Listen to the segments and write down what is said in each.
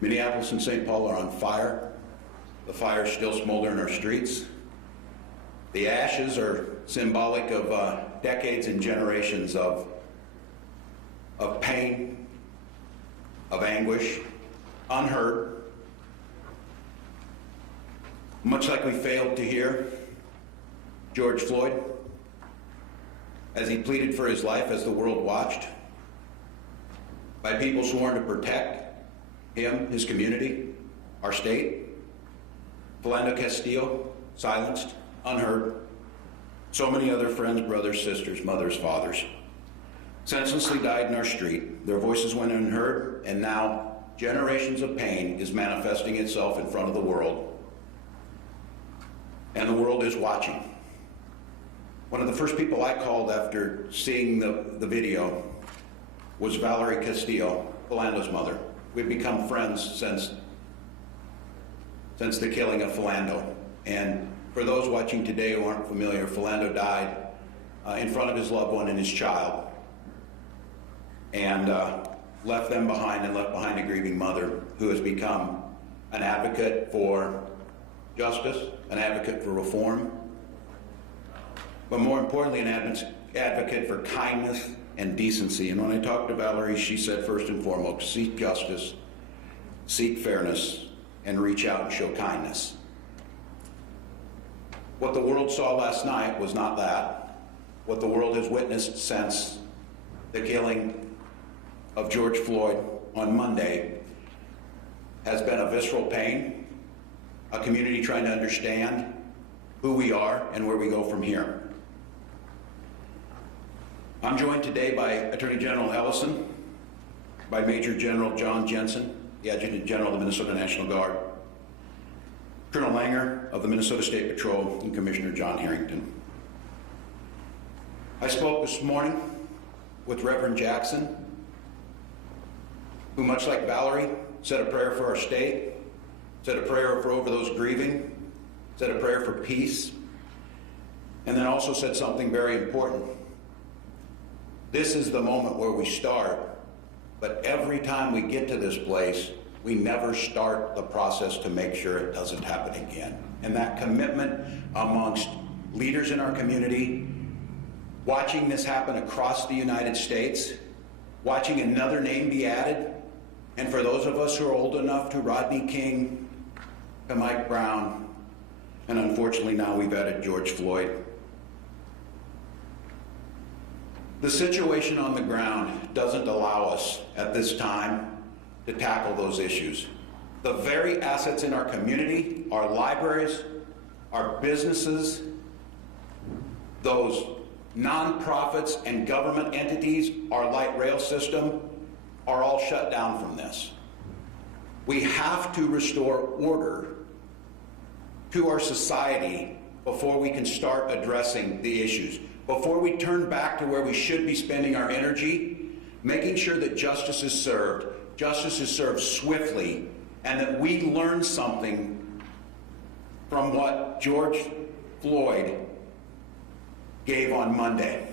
Minneapolis and St. Paul are on fire. The fire is still smoldering our streets. The ashes are symbolic of decades and generations of pain, of anguish, unheard. Much like we failed to hear George Floyd as he pleaded for his life as the world watched, by people sworn to protect him, his community, our state. Philando Castillo, silenced, unheard. So many other friends, brothers, sisters, mothers, fathers, senselessly died in our street. Their voices went unheard, and now generations of pain is manifesting itself in front of the world. And the world is watching. One of the first people I called after seeing the video was Valerie Castillo, Philando's mother. We've become friends since the killing of Philando. And for those watching today who aren't familiar, Philando died in front of his loved one and his child, and left them behind, and left behind a grieving mother who has become an advocate for justice, an advocate for reform, but more importantly, an advocate for kindness and decency. And when I talked to Valerie, she said first and foremost, seek justice, seek fairness, and reach out and show kindness. What the world saw last night was not that. What the world has witnessed since the killing of George Floyd on Monday has been a visceral pain, a community trying to understand who we are and where we go from here. I'm joined today by Attorney General Ellison, by Major General John Jensen, the Adjutant General of the Minnesota National Guard, Colonel Langer of the Minnesota State Patrol, and Commissioner John Harrington. I spoke this morning with Reverend Jackson, who, much like Valerie, said a prayer for our state, said a prayer for over those grieving, said a prayer for peace, and then also said something very important. This is the moment where we start, but every time we get to this place, we never start the process to make sure it doesn't happen again. And that commitment amongst leaders in our community, watching this happen across the United States, watching another name be added, and for those of us who are old enough, to Rodney King, to Mike Brown, and unfortunately now we've added George Floyd. The situation on the ground doesn't allow us at this time to tackle those issues. The very assets in our community, our libraries, our businesses, those nonprofits and government entities, our light rail system, are all shut down from this. We have to restore order to our society before we can start addressing the issues. Before we turn back to where we should be spending our energy, making sure that justice is served swiftly, and that we learn something from what George Floyd gave on Monday.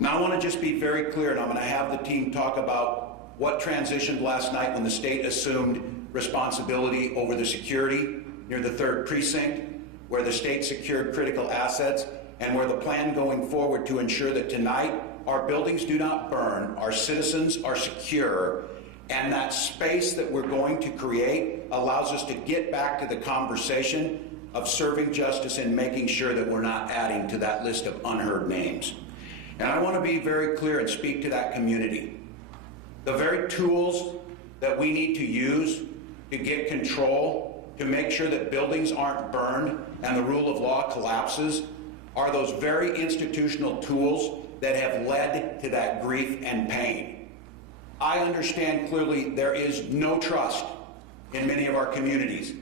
Now I want to just be very clear, and I'm going to have the team talk about what transitioned last night when the state assumed responsibility over the security near the Third Precinct, where the state secured critical assets, and where the plan going forward to ensure that tonight our buildings do not burn, our citizens are secure, and that space that we're going to create allows us to get back to the conversation of serving justice and making sure that we're not adding to that list of unheard names. And I want to be very clear and speak to that community. The very tools that we need to use to get control, to make sure that buildings aren't burned and the rule of law collapses, are those very institutional tools that have led to that grief and pain. I understand clearly there is no trust in many of our communities.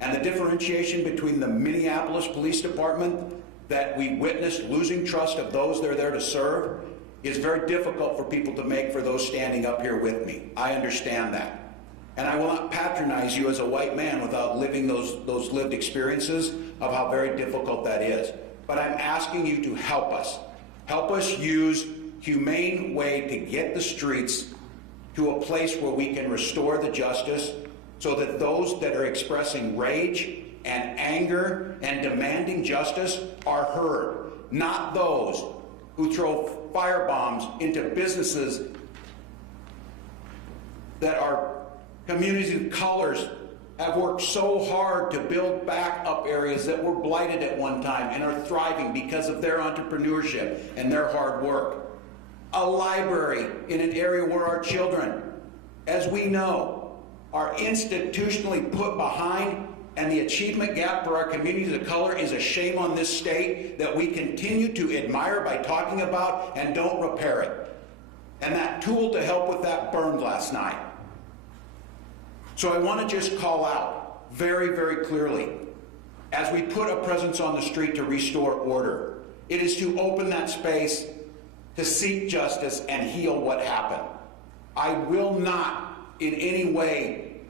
And the differentiation between the Minneapolis Police Department that we witnessed losing trust of those they're there to serve is very difficult for people to make for those standing up here with me. I understand that. And I will not patronize you as a white man without living those lived experiences of how very difficult that is. But I'm asking you to help us. Help us use humane way to get the streets to a place where we can restore the justice so that those that are expressing rage and anger and demanding justice are heard, not those who throw firebombs into businesses that our communities of colors have worked so hard to build back up areas that were blighted at one time and are thriving because of their entrepreneurship and their hard work. A library in an area where our children, as we know, are institutionally put behind, and the achievement gap for our communities of color is a shame on this state that we continue to admire by talking about and don't repair it. And that tool to help with that burned last night. So I want to just call out very, very clearly, as we put a presence on the street to restore order, it is to open that space to seek justice and heal what happened. I will not in any way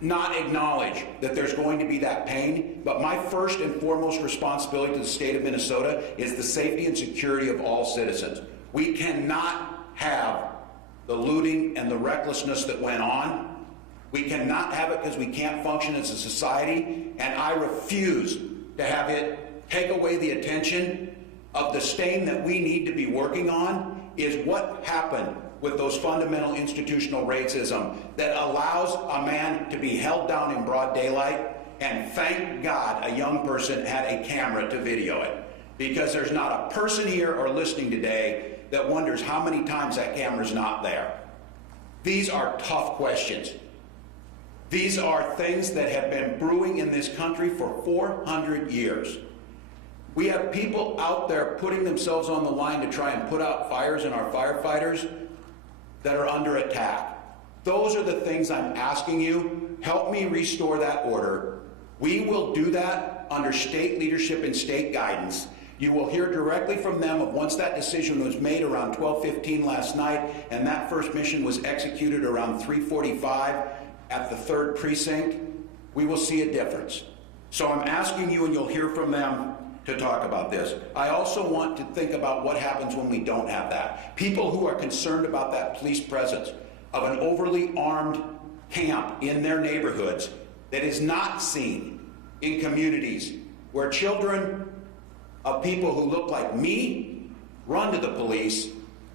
not acknowledge that there's going to be that pain, but my first and foremost responsibility to the state of Minnesota is the safety and security of all citizens. We cannot have the looting and the recklessness that went on. We cannot have it because we can't function as a society, and I refuse to have it take away the attention of the stain that we need to be working on is what happened with those fundamental institutional racism that allows a man to be held down in broad daylight, and thank God a young person had a camera to video it, because there's not a person here or listening today that wonders how many times that camera's not there. These are tough questions. These are things that have been brewing in this country for 400 years. We have people out there putting themselves on the line to try and put out fires in our firefighters that are under attack. Those are the things I'm asking you. Help me restore that order. We will do that under state leadership and state guidance. You will hear directly from them of once that decision was made around 12:15 last night, and that first mission was executed around 3:45 at the Third Precinct, we will see a difference. So I'm asking you, and you'll hear from them, to talk about this. I also want to think about what happens when we don't have that. People who are concerned about that police presence of an overly armed camp in their neighborhoods that is not seen in communities where children of people who look like me run to the police,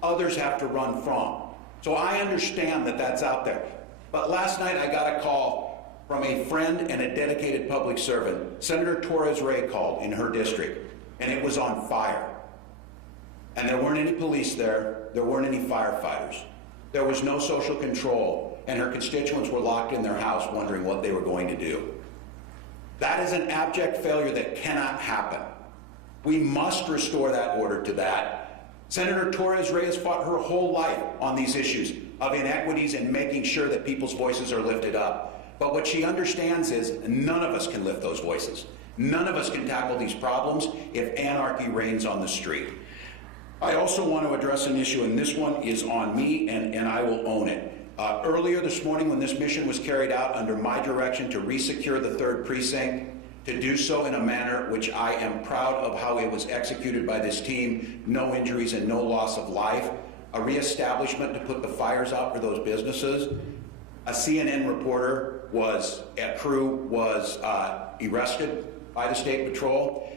others have to run from. So I understand that that's out there. But last night I got a call from a friend and a dedicated public servant. Senator Torres Ray called in her district, and it was on fire. And there weren't any police there, there weren't any firefighters. There was no social control, and her constituents were locked in their house wondering what they were going to do. That is an abject failure that cannot happen. We must restore that order to that. Senator Torres Ray has fought her whole life on these issues of inequities and making sure that people's voices are lifted up. But what she understands is none of us can lift those voices. None of us can tackle these problems if anarchy reigns on the street. I also want to address an issue, and this one is on me, and I will own it. Earlier this morning, when this mission was carried out under my direction to resecure the Third Precinct, to do so in a manner which I am proud of how it was executed by this team, no injuries and no loss of life, a reestablishment to put the fires out for those businesses. A CNN reporter crew was arrested by the State Patrol.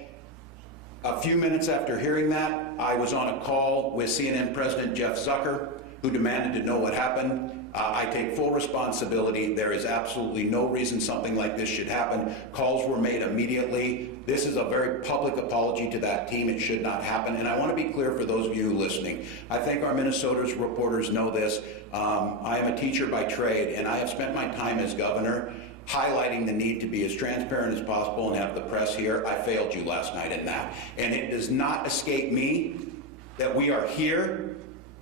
A few minutes after hearing that, I was on a call with CNN President Jeff Zucker, who demanded to know what happened. I take full responsibility. There is absolutely no reason something like this should happen. Calls were made immediately. This is a very public apology to that team. It should not happen. And I want to be clear for those of you listening. I think our Minnesota's reporters know this. I am a teacher by trade, and I have spent my time as governor highlighting the need to be as transparent as possible and have the press here. I failed you last night in that. And it does not escape me that we are here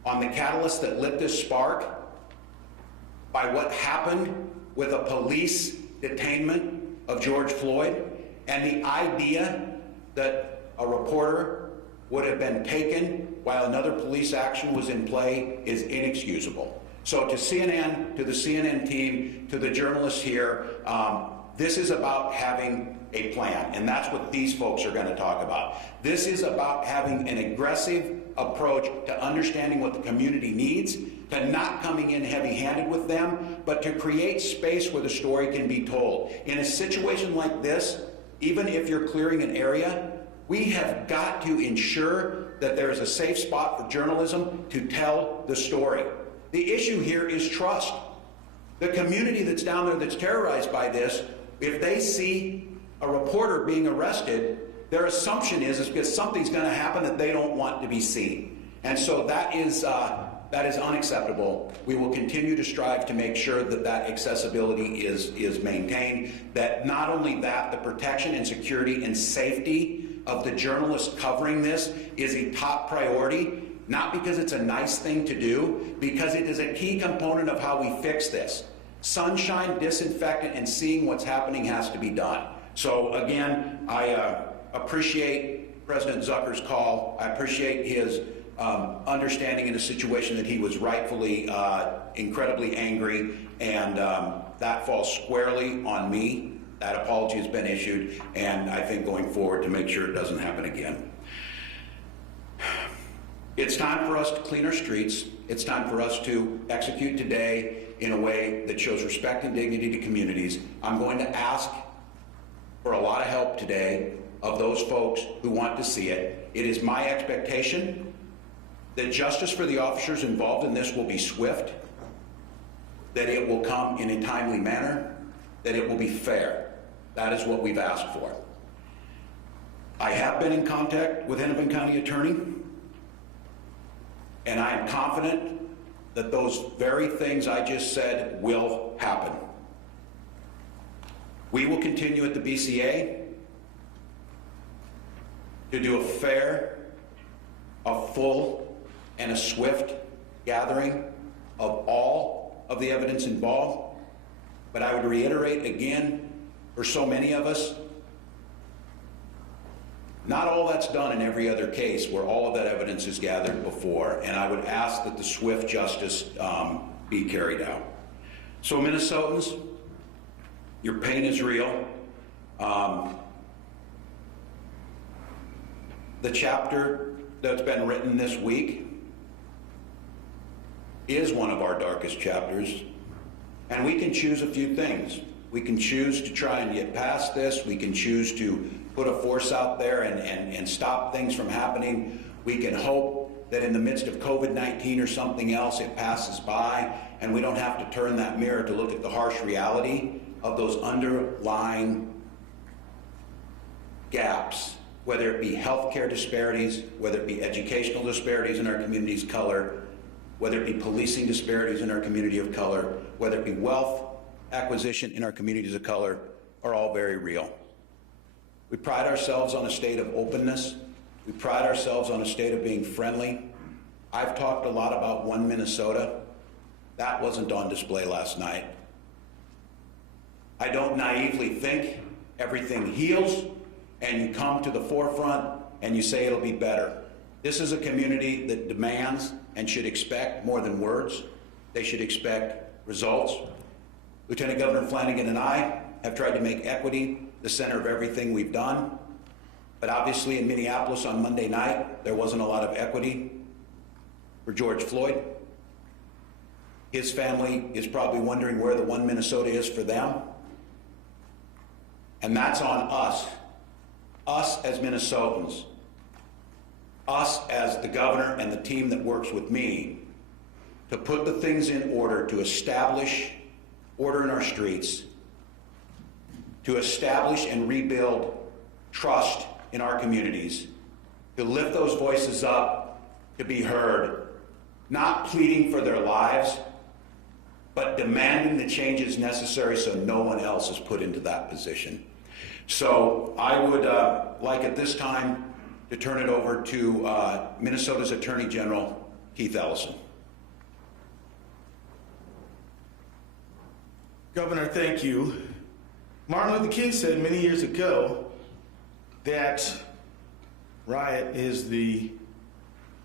on the catalyst that lit this spark by what happened with a police detainment of George Floyd, and the idea that a reporter would have been taken while another police action was in play is inexcusable. So to CNN, to the CNN team, to the journalists here, this is about having a plan, and that's what these folks are going to talk about. This is about having an aggressive approach to understanding what the community needs, to not coming in heavy-handed with them, but to create space where the story can be told. In a situation like this, even if you're clearing an area, we have got to ensure that there is a safe spot for journalism to tell the story. The issue here is trust. The community that's down there that's terrorized by this, if they see a reporter being arrested, their assumption is because something's going to happen that they don't want to be seen. And so that is unacceptable. We will continue to strive to make sure that that accessibility is maintained, that not only that, the protection and security and safety of the journalists covering this is a top priority, not because it's a nice thing to do, because it is a key component of how we fix this. Sunshine, disinfectant, and seeing what's happening has to be done. So again, I appreciate President Zucker's call. I appreciate his understanding in a situation that he was rightfully incredibly angry, and that falls squarely on me. That apology has been issued, and I think going forward to make sure it doesn't happen again. It's time for us to clean our streets. It's time for us to execute today in a way that shows respect and dignity to communities. I'm going to ask for a lot of help today of those folks who want to see it. It is my expectation that justice for the officers involved in this will be swift, that it will come in a timely manner, that it will be fair. That is what we've asked for. I have been in contact with Hennepin County Attorney, and I am confident that those very things I just said will happen. We will continue at the BCA to do a fair, a full, and a swift gathering of all of the evidence involved. But I would reiterate again, for so many of us, not all that's done in every other case where all of that evidence is gathered before, and I would ask that the swift justice be carried out. So Minnesotans, your pain is real. The chapter that's been written this week is one of our darkest chapters, and we can choose a few things. We can choose to try and get past this. We can choose to put a force out there and stop things from happening. We can hope that in the midst of COVID-19 or something else, it passes by and we don't have to turn that mirror to look at the harsh reality of those underlying gaps, whether it be healthcare disparities, whether it be educational disparities in our communities of color, whether it be policing disparities in our community of color, whether it be wealth acquisition in our communities of color, are all very real. We pride ourselves on a state of openness. We pride ourselves on a state of being friendly. I've talked a lot about One Minnesota. That wasn't on display last night. I don't naively think everything heals and you come to the forefront and you say it'll be better. This is a community that demands and should expect more than words. They should expect results. Lieutenant Governor Flanagan and I have tried to make equity the center of everything we've done. But obviously in Minneapolis on Monday night, there wasn't a lot of equity for George Floyd. His family is probably wondering where the One Minnesota is for them. And that's on us as Minnesotans, us as the governor and the team that works with me, to put the things in order to establish order in our streets, to establish and rebuild trust in our communities, to lift those voices up, to be heard, not pleading for their lives, but demanding the changes necessary so no one else is put into that position. So I would like at this time to turn it over to Minnesota's Attorney General, Keith Ellison. Governor, thank you. Martin Luther King said many years ago that riot is the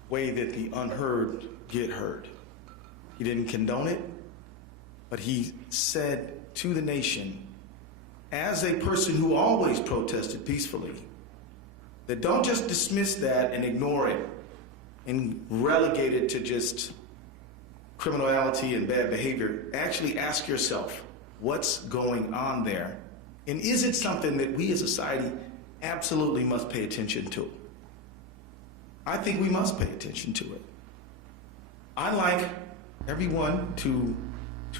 way that the unheard get heard. He didn't condone it, but he said to the nation, as a person who always protested peacefully, that don't just dismiss that and ignore it and relegate it to just criminality and bad behavior, actually ask yourself, what's going on there? And is it something that we as a society absolutely must pay attention to? I think we must pay attention to it. I'd like everyone to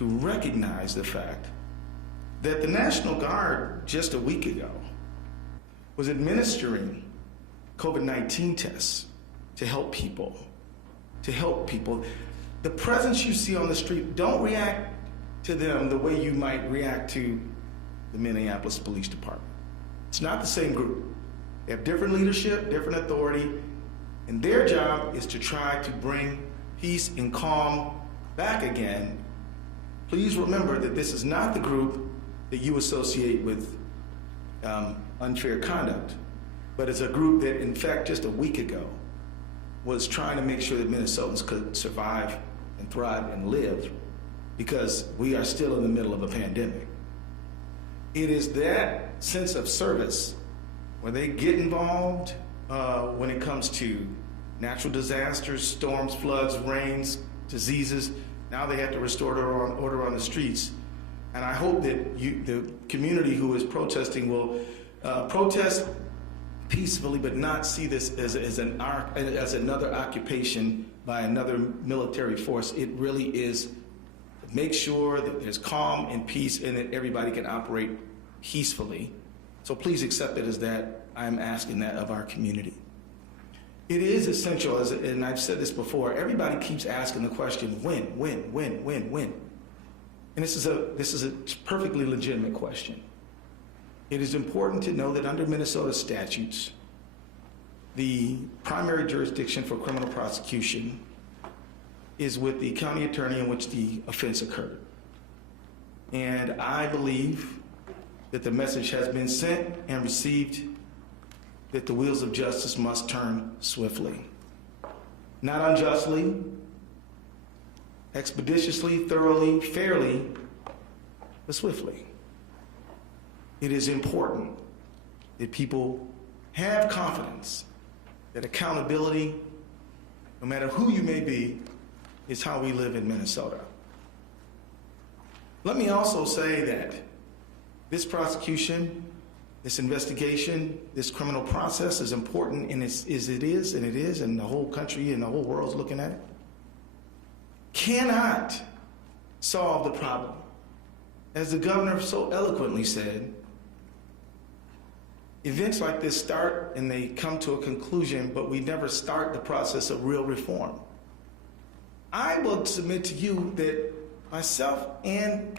recognize the fact that the National Guard just a week ago was administering COVID-19 tests to help people. The presence you see on the street, don't react to them the way you might react to the Minneapolis Police Department. It's not the same group. They have different leadership, different authority, and their job is to try to bring peace and calm back again. Please remember that this is not the group that you associate with unfair conduct, but it's a group that, in fact, just a week ago was trying to make sure that Minnesotans could survive and thrive and live, because we are still in the middle of a pandemic. It is that sense of service where they get involved when it comes to natural disasters, storms, floods, rains, diseases. Now they have to restore order on the streets. And I hope that the community who is protesting will protest peacefully, but not see this as another occupation by another military force. It really is make sure that there's calm and peace and that everybody can operate peacefully. So please accept it as that. I'm asking that of our community. It is essential, and I've said this before, everybody keeps asking the question, when? And this is a perfectly legitimate question. It is important to know that under Minnesota statutes, the primary jurisdiction for criminal prosecution is with the county attorney in which the offense occurred. And I believe that the message has been sent and received that the wheels of justice must turn swiftly. Not unjustly, expeditiously, thoroughly, fairly, but swiftly. It is important that people have confidence that accountability, no matter who you may be, is how we live in Minnesota. Let me also say that this prosecution, this investigation, this criminal process is important, and and the whole country and the whole world's looking at it, cannot solve the problem. As the governor so eloquently said, events like this start and they come to a conclusion, but we never start the process of real reform. I will submit to you that myself and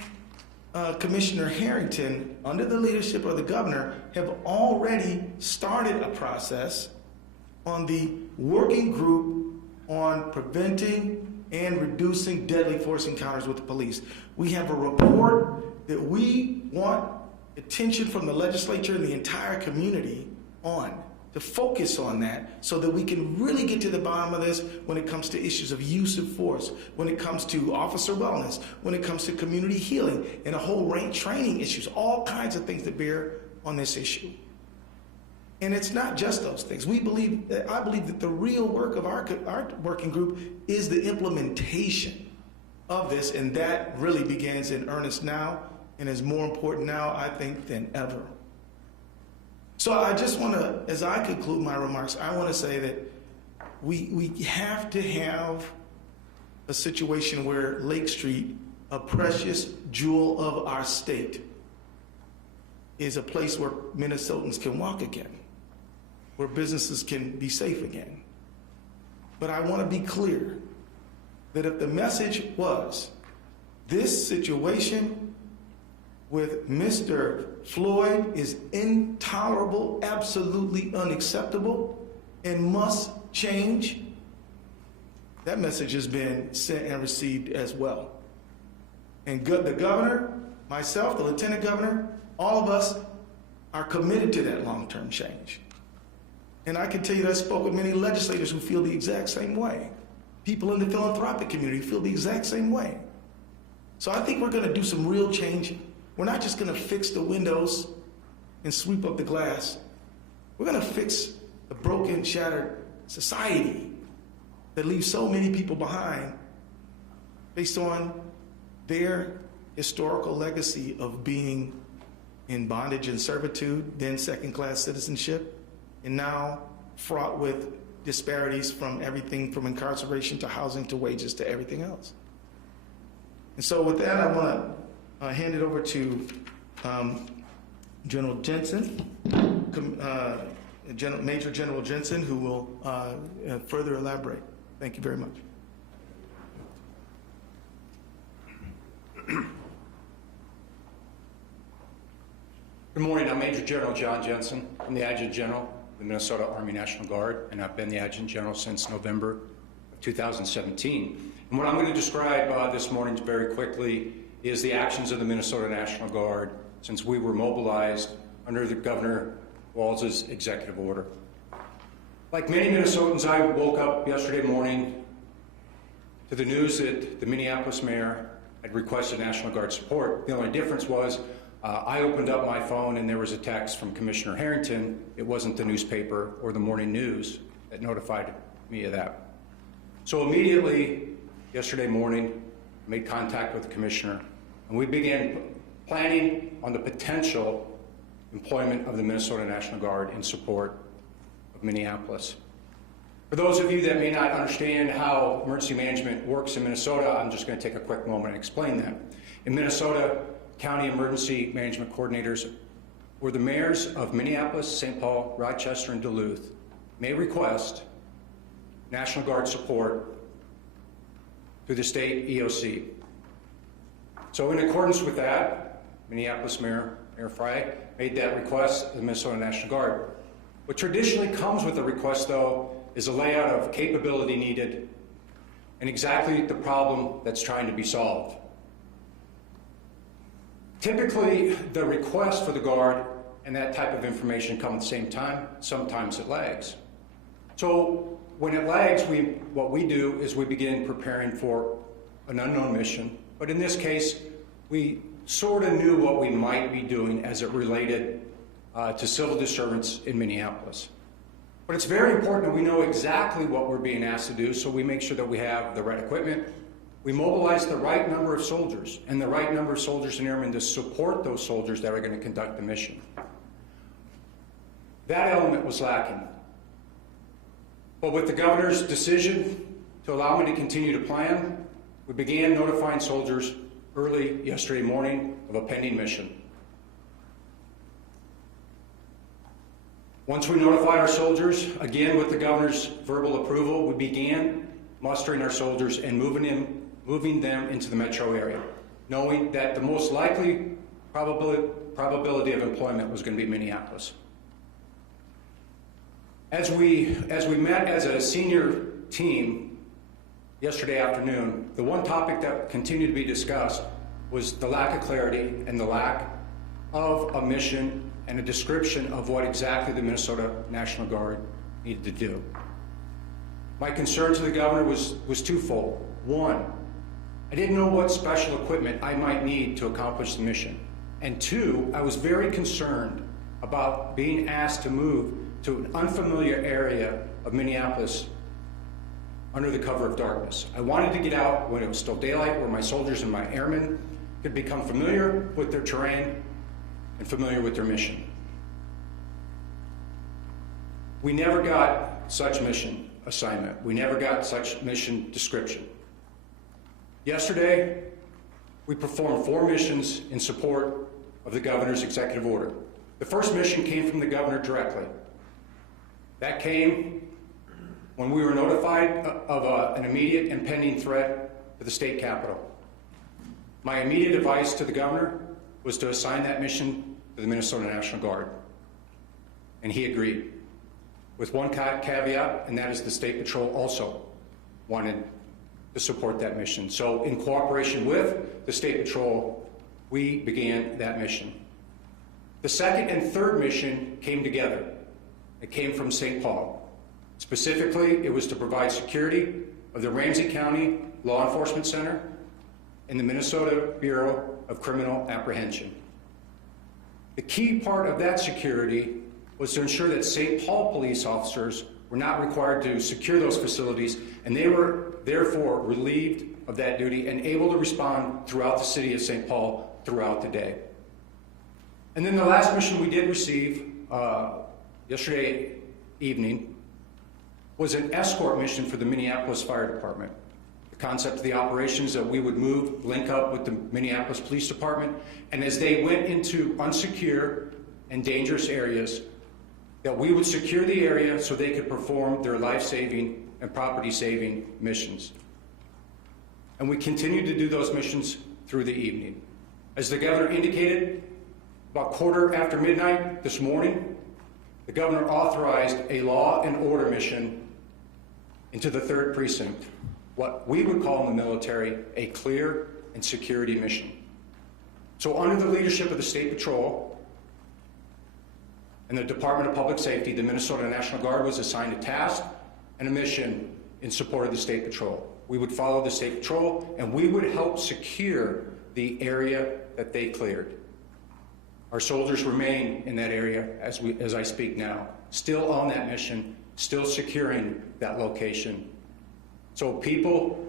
Commissioner Harrington, under the leadership of the governor, have already started a process on the working group on preventing and reducing deadly force encounters with the police. We have a report that we want attention from the legislature and the entire community on, to focus on that so that we can really get to the bottom of this when it comes to issues of use of force, when it comes to officer wellness, when it comes to community healing, and a whole range training issues, all kinds of things that bear on this issue. And it's not just those things. I believe that the real work of our working group is the implementation of this, and that really begins in earnest now and is more important now, I think, than ever. So I just want to, as I conclude my remarks, I want to say that we have to have a situation where Lake Street, a precious jewel of our state, is a place where Minnesotans can walk again, where businesses can be safe again. But I want to be clear that if the message was this situation with Mr. Floyd is intolerable, absolutely unacceptable, and must change, that message has been sent and received as well. And the governor, myself, the lieutenant governor, all of us are committed to that long-term change. And I can tell you that I spoke with many legislators who feel the exact same way. People in the philanthropic community feel the exact same way. So I think we're going to do some real changing. We're not just going to fix the windows and sweep up the glass. We're going to fix the broken, shattered society that leaves so many people behind based on their historical legacy of being in bondage and servitude, then second-class citizenship, and now fraught with disparities from everything from incarceration to housing to wages to everything else. And so with that, I want to hand it over to General Jensen, Major General Jensen, who will further elaborate. Thank you very much. Good morning. I'm Major General John Jensen. I'm the Adjutant General of the Minnesota Army National Guard, and I've been the Adjutant General since November of 2017. And what I'm going to describe this morning very quickly is the actions of the Minnesota National Guard since we were mobilized under the Governor Walz's executive order. Like many Minnesotans, I woke up yesterday morning to the news that the Minneapolis mayor had requested National Guard support. The only difference was I opened up my phone and there was a text from Commissioner Harrington. It wasn't the newspaper or the morning news that notified me of that. So immediately yesterday morning, I made contact with the commissioner and we began planning on the potential employment of the Minnesota National Guard in support of Minneapolis. For those of you that may not understand how emergency management works in Minnesota, I'm just going to take a quick moment and explain that. In Minnesota, county emergency management coordinators, or the mayors of Minneapolis, St. Paul, Rochester, and Duluth, may request National Guard support through the state EOC. So in accordance with that, Minneapolis Mayor Fry made that request to the Minnesota National Guard. What traditionally comes with the request, though, is a layout of capability needed and exactly the problem that's trying to be solved. Typically, the request for the Guard and that type of information come at the same time. Sometimes it lags. So when it lags, what we do is we begin preparing for an unknown mission. But in this case, we sort of knew what we might be doing as it related to civil disturbance in Minneapolis. But it's very important that we know exactly what we're being asked to do, so we make sure that we have the right equipment. We mobilize the right number of soldiers and the right number of soldiers and airmen to support those soldiers that are going to conduct the mission. That element was lacking. But with the governor's decision to allow me to continue to plan, we began notifying soldiers early yesterday morning of a pending mission. Once we notified our soldiers, again with the governor's verbal approval, we began mustering our soldiers and moving them into the metro area, knowing that the most likely probability of employment was going to be Minneapolis. As we met as a senior team yesterday afternoon, the one topic that continued to be discussed was the lack of clarity and the lack of a mission and a description of what exactly the Minnesota National Guard needed to do. My concern to the governor was twofold. One, I didn't know what special equipment I might need to accomplish the mission. And two, I was very concerned about being asked to move to an unfamiliar area of Minneapolis under the cover of darkness. I wanted to get out when it was still daylight, where my soldiers and my airmen could become familiar with their terrain and familiar with their mission. We never got such mission assignment. We never got such mission description. Yesterday, we performed 4 missions in support of the governor's executive order. The first mission came from the governor directly. That came when we were notified of an immediate impending threat to the state capitol. My immediate advice to the governor was to assign that mission to the Minnesota National Guard. And he agreed, with one caveat, and that is the State Patrol also wanted to support that mission. So in cooperation with the State Patrol, we began that mission. The second and third mission came together. It came from St. Paul. Specifically, it was to provide security of the Ramsey County Law Enforcement Center and the Minnesota Bureau of Criminal Apprehension. The key part of that security was to ensure that St. Paul police officers were not required to secure those facilities, and they were therefore relieved of that duty and able to respond throughout the city of St. Paul throughout the day. And then the last mission we did receive yesterday evening was an escort mission for the Minneapolis Fire Department. The concept of the operations that we would link up with the Minneapolis Police Department, and as they went into unsecure and dangerous areas, that we would secure the area so they could perform their life-saving and property-saving missions. And we continued to do those missions through the evening. As the governor indicated, about midnight this morning, the governor authorized a law and order mission into the Third Precinct, what we would call in the military a clear and security mission. So under the leadership of the State Patrol and the Department of Public Safety, the Minnesota National Guard was assigned a task and a mission in support of the State Patrol. We would follow the State Patrol and we would help secure the area that they cleared. Our soldiers remain in that area as I speak now, still on that mission, still securing that location. So people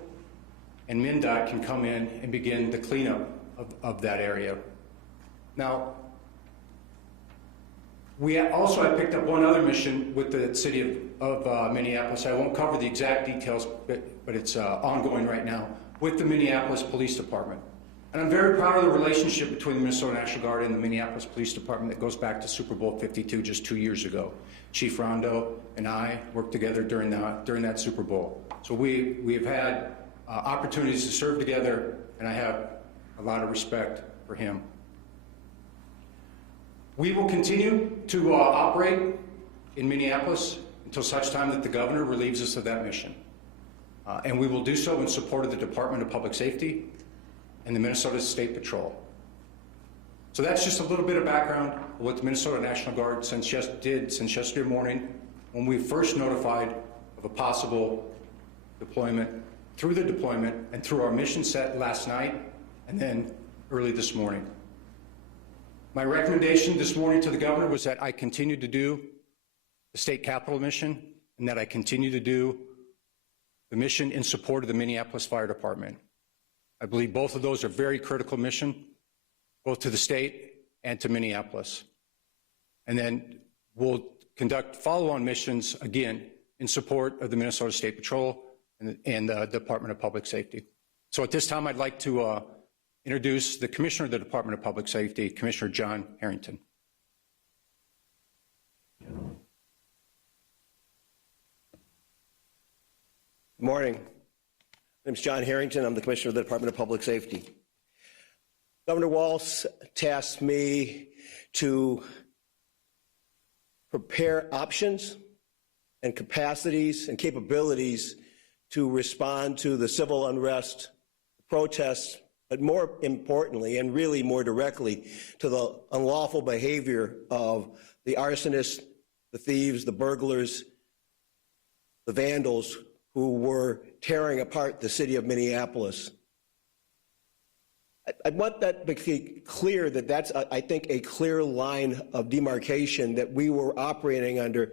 and MnDOT can come in and begin the cleanup of that area. Now, I picked up one other mission with the city of Minneapolis. I won't cover the exact details, but it's ongoing right now with the Minneapolis Police Department. And I'm very proud of the relationship between the Minnesota National Guard and the Minneapolis Police Department that goes back to Super Bowl 52 just 2 years ago. Chief Rondo and I worked together during that Super Bowl. So we have had opportunities to serve together, and I have a lot of respect for him. We will continue to operate in Minneapolis until such time that the governor relieves us of that mission. And we will do so in support of the Department of Public Safety and the Minnesota State Patrol. So that's just a little bit of background of what the Minnesota National Guard did since yesterday morning when we first notified of a possible deployment, through the deployment and through our mission set last night and then early this morning. My recommendation this morning to the governor was that I continue to do the state capitol mission and that I continue to do the mission in support of the Minneapolis Fire Department. I believe both of those are very critical mission, both to the state and to Minneapolis. And then we'll conduct follow-on missions, again, in support of the Minnesota State Patrol and the Department of Public Safety. So at this time, I'd like to introduce the Commissioner of the Department of Public Safety, Commissioner John Harrington. Good morning. My name is John Harrington. I'm the Commissioner of the Department of Public Safety. Governor Walz tasked me to prepare options and capacities and capabilities to respond to the civil unrest, protests, but more importantly, and really more directly, to the unlawful behavior of the arsonists, the thieves, the burglars, the vandals who were tearing apart the city of Minneapolis. I want that to be clear that that's, I think, a clear line of demarcation that we were operating under,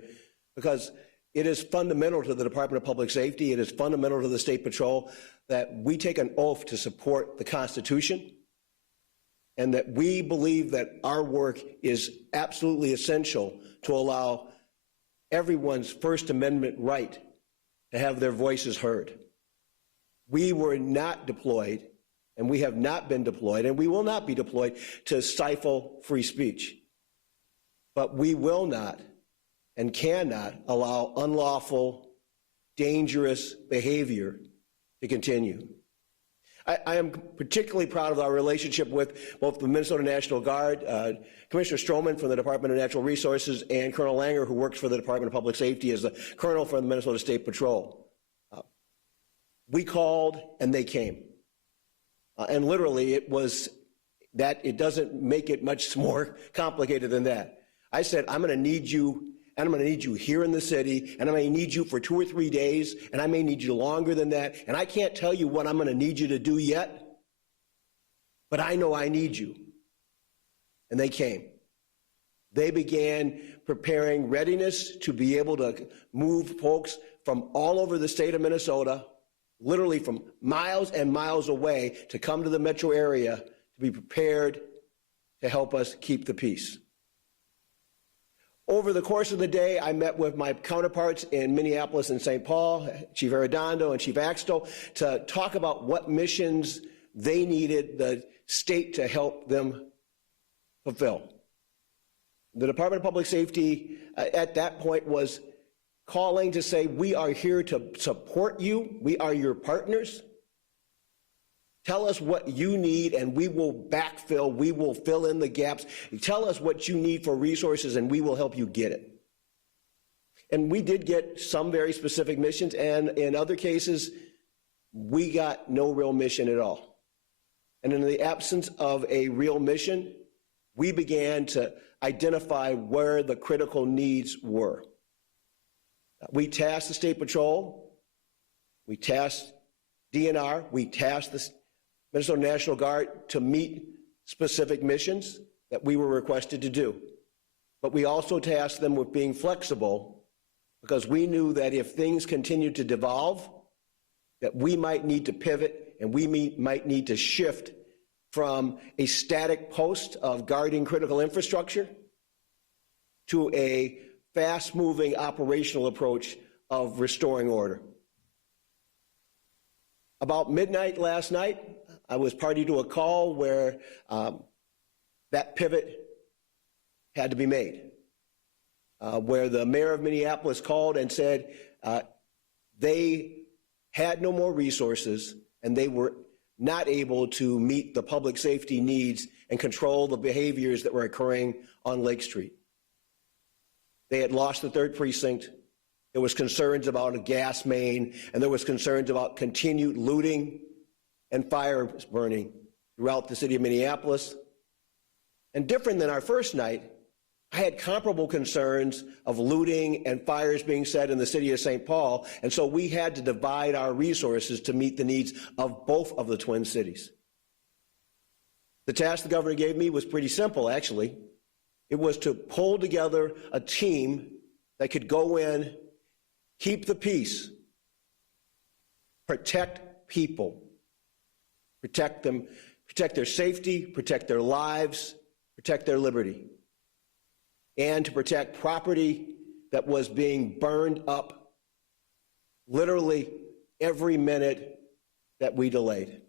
because it is fundamental to the Department of Public Safety, it is fundamental to the State Patrol that we take an oath to support the Constitution and that we believe that our work is absolutely essential to allow everyone's First Amendment right to have their voices heard. We were not deployed, and we have not been deployed, and we will not be deployed to stifle free speech. But we will not and cannot allow unlawful, dangerous behavior to continue. I am particularly proud of our relationship with both the Minnesota National Guard, Commissioner Stroman from the Department of Natural Resources, and Colonel Langer, who works for the Department of Public Safety as the colonel for the Minnesota State Patrol. We called and they came. And literally it was that, it doesn't make it much more complicated than that. I said, I'm gonna need you, and I'm gonna need you here in the city, and I may need you for 2 or 3 days, and I may need you longer than that, and I can't tell you what I'm gonna need you to do yet, but I know I need you. And they came. They began preparing readiness to be able to move folks from all over the state of Minnesota, literally from miles and miles away, to come to the metro area to be prepared to help us keep the peace. Over the course of the day, I met with my counterparts in Minneapolis and St. Paul, Chief Arredondo and Chief Axtell, to talk about what missions they needed the state to help them fulfill. The Department of Public Safety at that point was calling to say, we are here to support you. We are your partners. Tell us what you need and we will backfill, we will fill in the gaps. Tell us what you need for resources and we will help you get it. And we did get some very specific missions, and in other cases, we got no real mission at all. And in the absence of a real mission, we began to identify where the critical needs were. We tasked the State Patrol, we tasked DNR, we tasked the Minnesota National Guard to meet specific missions that we were requested to do. But we also tasked them with being flexible, because we knew that if things continued to devolve, that we might need to pivot and we might need to shift from a static post of guarding critical infrastructure to a fast-moving operational approach of restoring order. About midnight last night, I was party to a call where that pivot had to be made, where the mayor of Minneapolis called and said they had no more resources and they were not able to meet the public safety needs and control the behaviors that were occurring on Lake Street. They had lost the Third Precinct. There was concerns about a gas main, and there was concerns about continued looting and fire burning throughout the city of Minneapolis. And different than our first night, I had comparable concerns of looting and fires being set in the city of St. Paul, and so we had to divide our resources to meet the needs of both of the twin cities. The task the governor gave me was pretty simple, actually. It was to pull together a team that could go in, keep the peace, protect people, protect them, protect their safety, protect their lives, protect their liberty, and to protect property that was being burned up literally every minute that we delayed.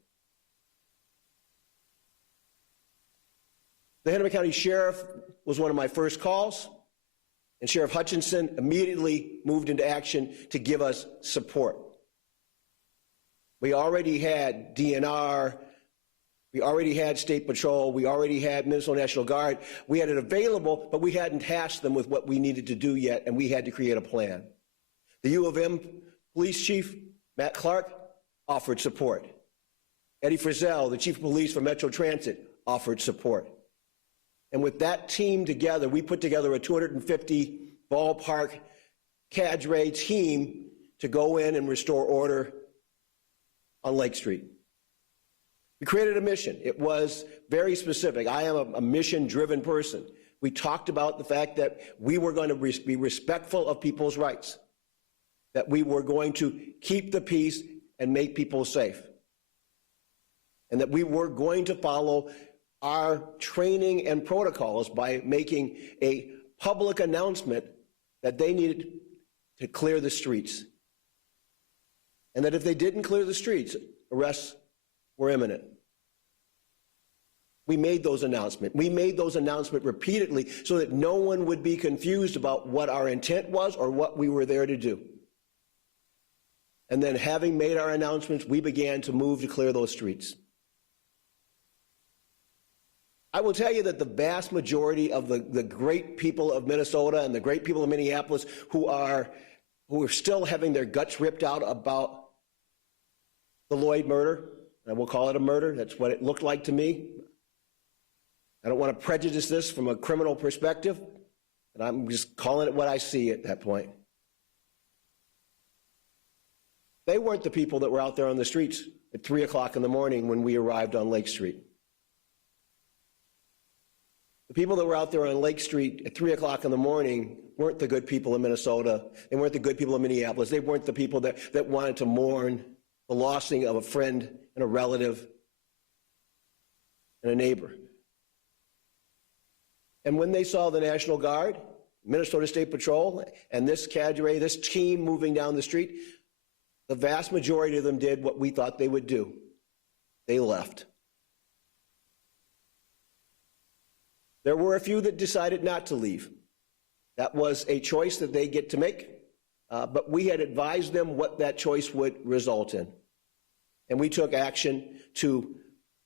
The Hennepin County Sheriff was one of my first calls, and Sheriff Hutchinson immediately moved into action to give us support. We already had DNR, we already had State Patrol, we already had Minnesota National Guard. We had it available, but we hadn't tasked them with what we needed to do yet, and we had to create a plan. The U of M Police Chief, Matt Clark, offered support. Eddie Frizzell, the Chief of Police for Metro Transit, offered support. And with that team together, we put together a 250 ballpark cadre team to go in and restore order on Lake Street. We created a mission. It was very specific. I am a mission-driven person. We talked about the fact that we were going to be respectful of people's rights, that we were going to keep the peace and make people safe, and that we were going to follow our training and protocols by making a public announcement that they needed to clear the streets, and that if they didn't clear the streets, arrests were imminent. We made those announcements. We made those announcements repeatedly so that no one would be confused about what our intent was or what we were there to do. And then, having made our announcements, we began to move to clear those streets. I will tell you that the vast majority of the great people of Minnesota and the great people of Minneapolis who are still having their guts ripped out about the Lloyd murder, and we'll call it a murder, that's what it looked like to me. I don't want to prejudice this from a criminal perspective, and I'm just calling it what I see at that point. They weren't the people that were out there on the streets at 3 o'clock in the morning when we arrived on Lake Street. The people that were out there on Lake Street at 3 o'clock in the morning weren't the good people in Minnesota. They weren't the good people in Minneapolis. They weren't the people that wanted to mourn the lossing of a friend and a relative and a neighbor. And when they saw the National Guard, Minnesota State Patrol, and this cadre, this team moving down the street, the vast majority of them did what we thought they would do. They left. There were a few that decided not to leave. That was a choice that they get to make, but we had advised them what that choice would result in. And we took action to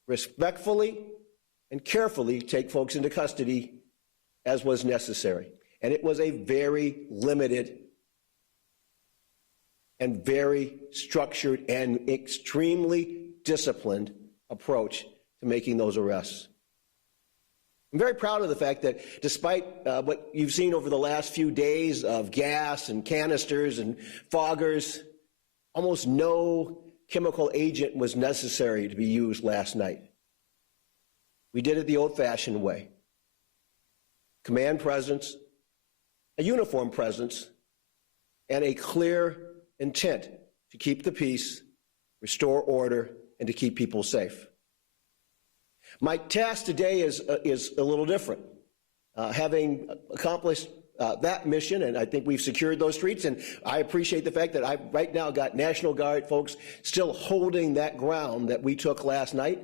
respectfully and carefully take folks into custody as was necessary. And it was a very limited and very structured and extremely disciplined approach to making those arrests. I'm very proud of the fact that despite what you've seen over the last few days of gas and canisters and foggers, almost no chemical agent was necessary to be used last night. We did it the old-fashioned way. Command presence, a uniform presence, and a clear intent to keep the peace, restore order, and to keep people safe. My task today is a little different. Having accomplished that mission, and I think we've secured those streets, and I appreciate the fact that I've right now got National Guard folks still holding that ground that we took last night.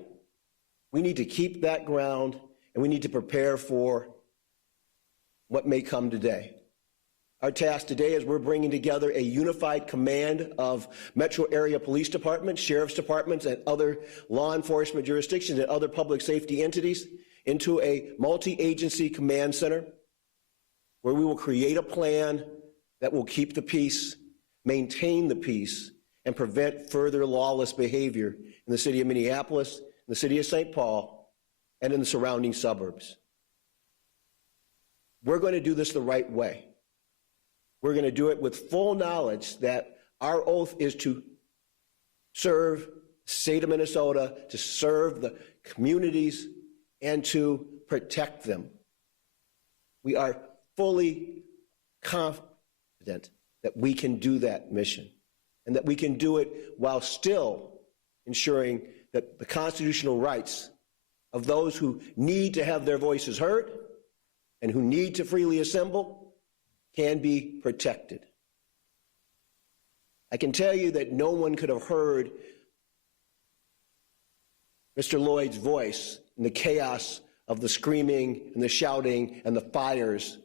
We need to keep that ground, and we need to prepare for what may come today. Our task today is we're bringing together a unified command of metro area police departments, sheriff's departments, and other law enforcement jurisdictions and other public safety entities into a multi-agency command center where we will create a plan that will keep the peace, maintain the peace, and prevent further lawless behavior in the city of Minneapolis, in the city of St. Paul, and in the surrounding suburbs. We're going to do this the right way. We're going to do it with full knowledge that our oath is to serve the state of Minnesota, to serve the communities, and to protect them. We are fully confident that we can do that mission and that we can do it while still ensuring that the constitutional rights of those who need to have their voices heard and who need to freely assemble can be protected. I can tell you that no one could have heard Mr. Lloyd's voice in the chaos of the screaming and the shouting and the fires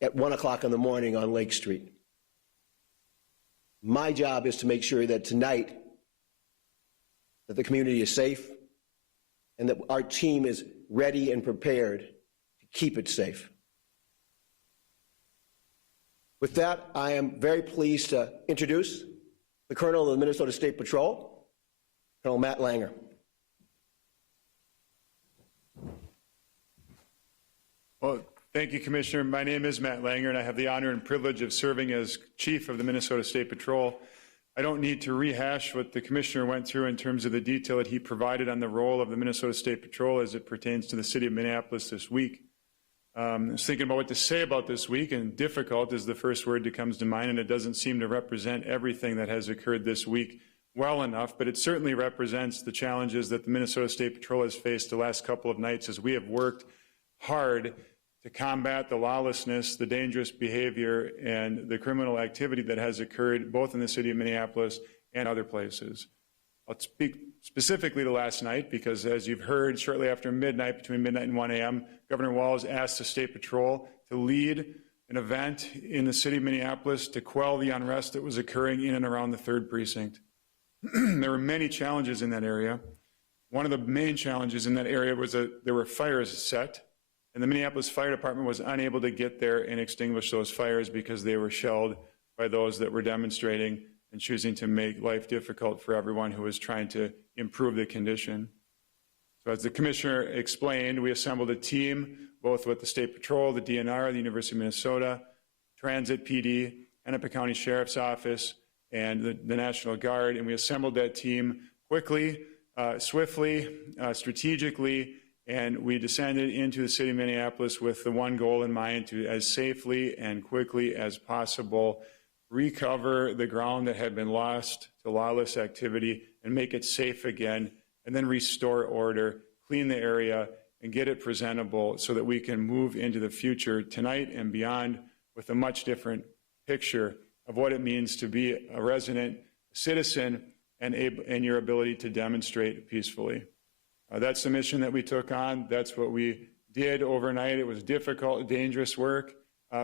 at 1 o'clock in the morning on Lake Street. My job is to make sure that tonight that the community is safe and that our team is ready and prepared to keep it safe. With that, I am very pleased to introduce the Colonel of the Minnesota State Patrol, Colonel Matt Langer. Well, thank you, Commissioner. My name is Matt Langer, and I have the honor and privilege of serving as Chief of the Minnesota State Patrol. I don't need to rehash what the Commissioner went through in terms of the detail that he provided on the role of the Minnesota State Patrol as it pertains to the city of Minneapolis this week. I was thinking about what to say about this week, and difficult is the first word that comes to mind, and it doesn't seem to represent everything that has occurred this week well enough, but it certainly represents the challenges that the Minnesota State Patrol has faced the last couple of nights as we have worked hard to combat the lawlessness, the dangerous behavior, and the criminal activity that has occurred both in the city of Minneapolis and other places. I'll speak specifically to last night because, as you've heard, shortly after midnight, between midnight and 1 a.m., Governor Walz asked the State Patrol to lead an event in the city of Minneapolis to quell the unrest that was occurring in and around the Third Precinct. There were many challenges in that area. One of the main challenges in that area was that there were fires set, and the Minneapolis Fire Department was unable to get there and extinguish those fires because they were shelled by those that were demonstrating and choosing to make life difficult for everyone who was trying to improve the condition. So as the Commissioner explained, we assembled a team, both with the State Patrol, the DNR, the University of Minnesota, Transit PD, Hennepin County Sheriff's Office, and the National Guard, and we assembled that team quickly, swiftly, strategically, And we descended into the city of Minneapolis with the one goal in mind to, as safely and quickly as possible, recover the ground that had been lost to lawless activity and make it safe again, and then restore order, clean the area, and get it presentable so that we can move into the future tonight and beyond with a much different picture of what it means to be a resident citizen and your ability to demonstrate peacefully. That's the mission that we took on. That's what we did overnight. It was difficult, dangerous work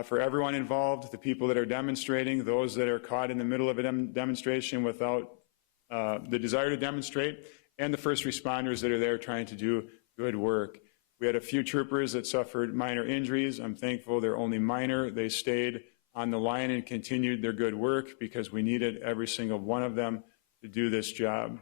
for everyone involved, the people that are demonstrating, those that are caught in the middle of a demonstration without the desire to demonstrate, and the first responders that are there trying to do good work. We had a few troopers that suffered minor injuries. I'm thankful they're only minor. They stayed on the line and continued their good work because we needed every single one of them to do this job.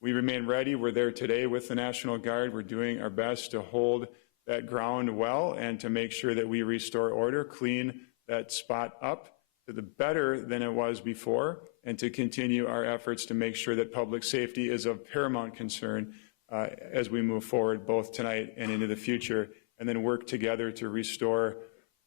We remain ready. We're there today with the National Guard. We're doing our best to hold that ground well and to make sure that we restore order, clean that spot up to the better than it was before, and to continue our efforts to make sure that public safety is of paramount concern as we move forward, both tonight and into the future, and then work together to restore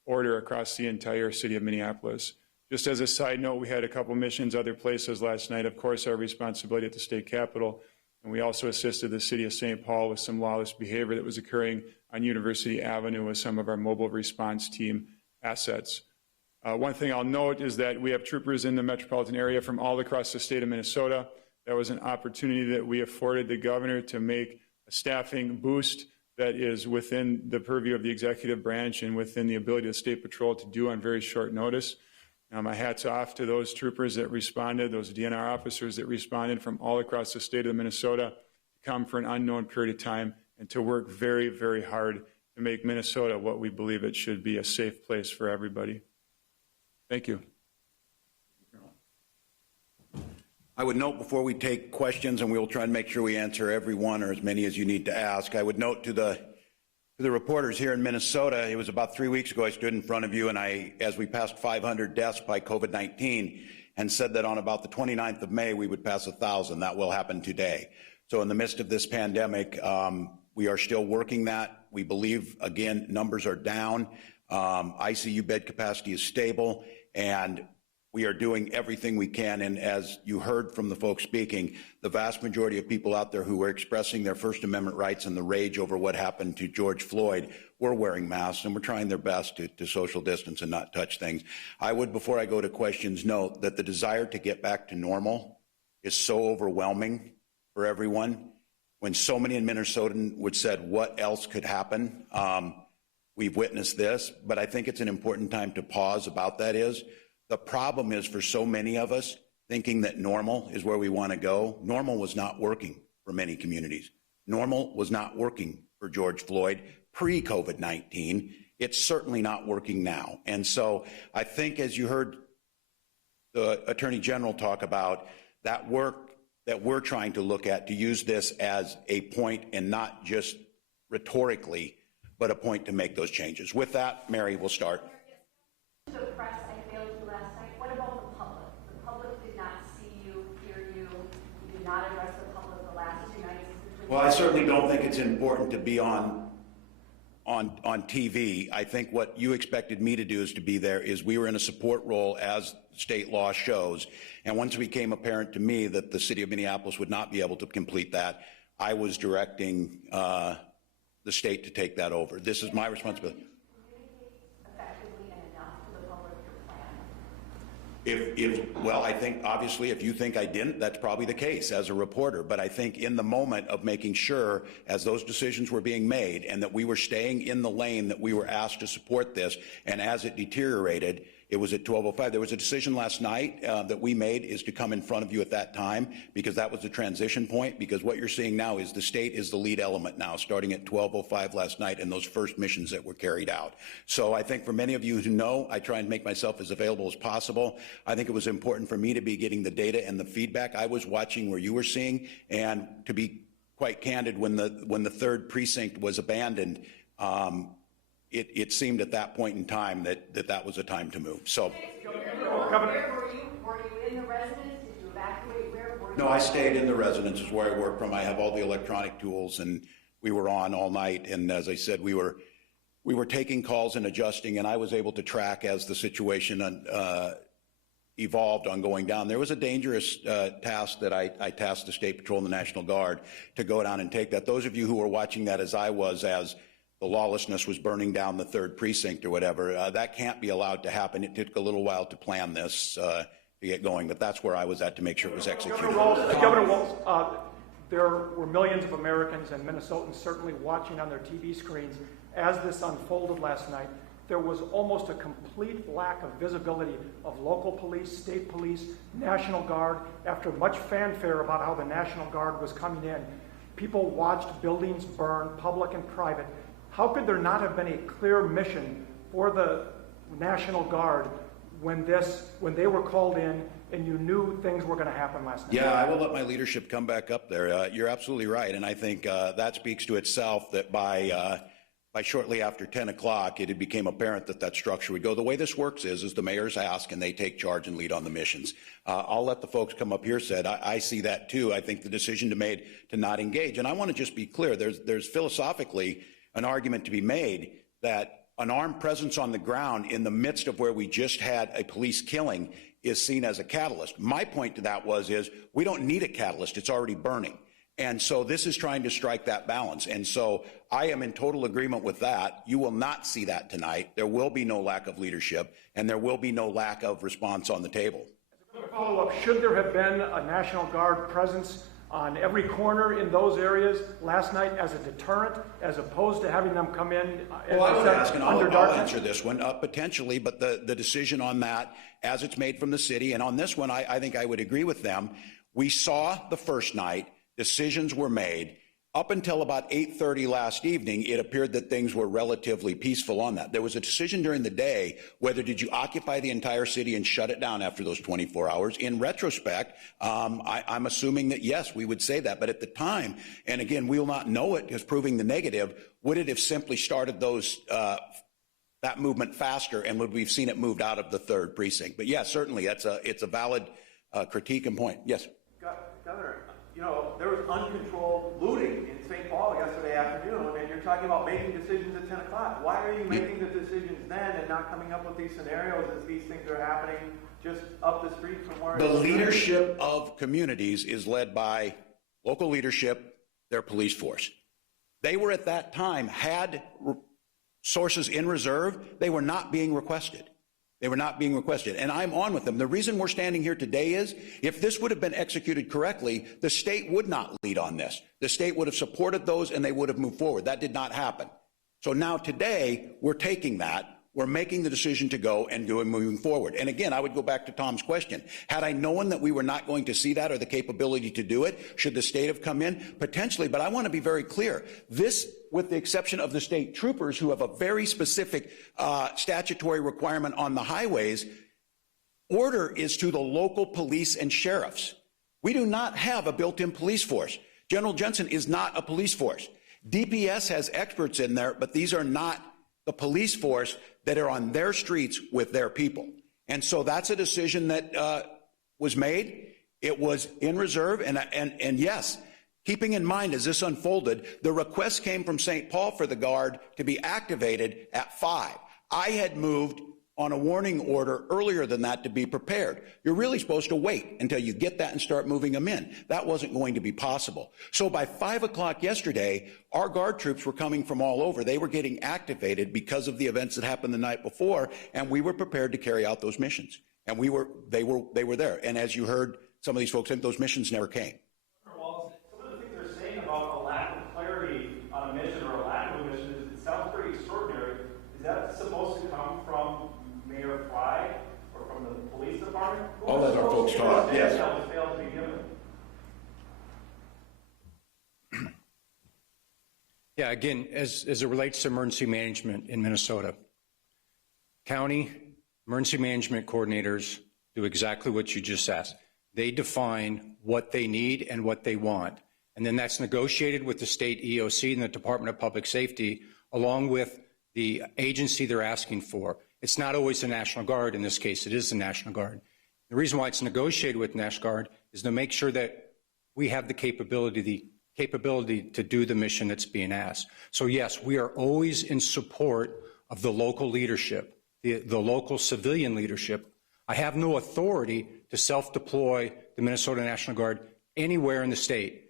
order across the entire city of Minneapolis. Just as a side note, we had a couple missions other places last night. Of course, our responsibility at the state capitol, and we also assisted the city of St. Paul with some lawless behavior that was occurring on University Avenue with some of our mobile response team assets. One thing I'll note is that we have troopers in the metropolitan area from all across the state of Minnesota. That was an opportunity that we afforded the governor to make a staffing boost that is within the purview of the executive branch and within the ability of the State Patrol to do on very short notice. My hat's off to those troopers that responded, those DNR officers that responded from all across the state of Minnesota to come for an unknown period of time and to work very, very hard to make Minnesota what we believe it should be, a safe place for everybody. Thank you. I would note before we take questions, and we will try and make sure we answer every one or as many as you need to ask, I would note to the reporters here in Minnesota, it was about 3 weeks ago I stood in front of you and as we passed 500 deaths by COVID-19, and said that on about the 29th of May we would pass 1,000. That will happen today. So in the midst of this pandemic, we are still working that. We believe, again, numbers are down. ICU bed capacity is stable, and we are doing everything we can. And as you heard from the folks speaking, the vast majority of people out there who were expressing their First Amendment rights and the rage over what happened to George Floyd were wearing masks, and we're trying their best to social distance and not touch things. I would, before I go to questions, note that the desire to get back to normal is so overwhelming for everyone. When so many in Minnesota would said, what else could happen? We've witnessed this, but I think it's an important time to pause about that is, the problem is for so many of us thinking that normal is where we want to go. Normal was not working for many communities. Normal was not working for George Floyd pre-COVID-19. It's certainly not working now. And so I think, as you heard the Attorney General talk about, that work that we're trying to look at to use this as a point, and not just rhetorically, but a point to make those changes. With that, Mary, we'll start. The press, I failed you last night. What about the public? The public did not see you, hear you. You did not address the public the last 2 nights. Well, I certainly don't think it's important to be on TV. I think what you expected me to do is to be there. We were in a support role as state law shows. And once it became apparent to me that the city of Minneapolis would not be able to complete that, I was directing the state to take that over. This is my responsibility. Well, I think obviously if you think I didn't, that's probably the case as a reporter. But I think in the moment of making sure, as those decisions were being made, and that we were staying in the lane that we were asked to support this, and as it deteriorated, it was at 12:05. There was a decision last night that we made is to come in front of you at that time, because that was the transition point, because what you're seeing now is the state is the lead element now, starting at 12:05 last night and those first missions that were carried out. So I think for many of you who know, I try and make myself as available as possible. I think it was important for me to be getting the data and the feedback. I was watching where you were seeing, and to be quite candid, when the Third Precinct was abandoned, it seemed at that point in time that was a time to move. So, Where were you in the residence? Did you evacuate? Where were you? No, I stayed in the residence, is where I work from. I have all the electronic tools, and we were on all night. And as I said, we were taking calls and adjusting, and I was able to track as the situation evolved on going down. There was a dangerous task that I tasked the State Patrol and the National Guard to go down and take that. Those of you who were watching that as I was, as the lawlessness was burning down the Third Precinct or whatever, that can't be allowed to happen. It took a little while to plan this to get going, but that's where I was at to make sure it was executed. Governor Walz, there were millions of Americans and Minnesotans certainly watching on their TV screens as this unfolded last night. There was almost a complete lack of visibility of local police, state police, National Guard. After much fanfare about how the National Guard was coming in, people watched buildings burn, public and private. How could there not have been a clear mission for the National Guard when they were called in and you knew things were going to happen last night? Yeah, I will let my leadership come back up there. You're absolutely right, and I think that speaks to itself that by shortly after 10 o'clock, it became apparent that that structure would go. The way this works is the mayors ask and they take charge and lead on the missions. I'll let the folks come up here said, I see that too. I think the decision made to not engage, and I want to just be clear, there's philosophically an argument to be made that an armed presence on the ground in the midst of where we just had a police killing is seen as a catalyst. My point to that is we don't need a catalyst, it's already burning. And so this is trying to strike that balance. And so I am in total agreement with that. You will not see that tonight. There will be no lack of leadership, and there will be no lack of response on the table. As a follow-up, should there have been a National Guard presence on every corner in those areas last night as a deterrent, as opposed to having them come in well, I would ask, and under I'll answer this one, potentially, but the decision on that, as it's made from the city, and on this one, I think I would agree with them. We saw the first night, decisions were made. Up until about 8:30 last evening, it appeared that things were relatively peaceful on that. There was a decision during the day whether did you occupy the entire city and shut it down after those 24 hours. In retrospect, I'm assuming that yes, we would say that. But at the time, and again, we will not know it as proving the negative, would it have simply started that movement faster, and would we have seen it moved out of the Third Precinct? But yes, certainly, it's a valid critique and point. Yes. Governor, you know, there was uncontrolled looting in St. Paul yesterday afternoon, and you're talking about making decisions at 10 o'clock. Why are you making the decisions then and not coming up with these scenarios as these things are happening just up the street from where... The leadership of communities is led by local leadership, their police force. They were at that time, had sources in reserve, they were not being requested. They were not being requested, and I'm on with them. The reason we're standing here today is, if this would have been executed correctly, the state would not lead on this. The state would have supported those, and they would have moved forward. That did not happen. So now today, we're taking that, we're making the decision to go and moving forward. And again, I would go back to Tom's question. Had I known that we were not going to see that or the capability to do it, should the state have come in? Potentially, but I want to be very clear. This, with the exception of the state troopers who have a very specific statutory requirement on the highways, order is to the local police and sheriffs. We do not have a built-in police force. General Jensen is not a police force. DPS has experts in there, but these are not the police force that are on their streets with their people. And so that's a decision that was made. It was in reserve, and yes, keeping in mind as this unfolded, the request came from St. Paul for the Guard to be activated at 5. I had moved on a warning order earlier than that to be prepared. You're really supposed to wait until you get that and start moving them in. That wasn't going to be possible. So by 5 o'clock yesterday, our Guard troops were coming from all over. They were getting activated because of the events that happened the night before, and we were prepared to carry out those missions. And they were there. And as you heard some of these folks, those missions never came. Well, some of the things they're saying about a lack of clarity on a mission or a lack of a mission, it sounds pretty extraordinary. Is that supposed to come from Mayor Fry or from the police department? I'll let our folks talk. Yes. That was failed to be given. Yeah, again, as it relates to emergency management in Minnesota, county emergency management coordinators do exactly what you just asked. They define what they need and what they want, and then that's negotiated with the state EOC and the Department of Public Safety, along with the agency they're asking for. It's not always the National Guard. In this case, it is the National Guard. The reason why it's negotiated with National Guard is to make sure that we have the capability capability to do the mission that's being asked. So yes, we are always in support of the local leadership, the local civilian leadership. I have no authority to self-deploy the Minnesota National Guard anywhere in the state.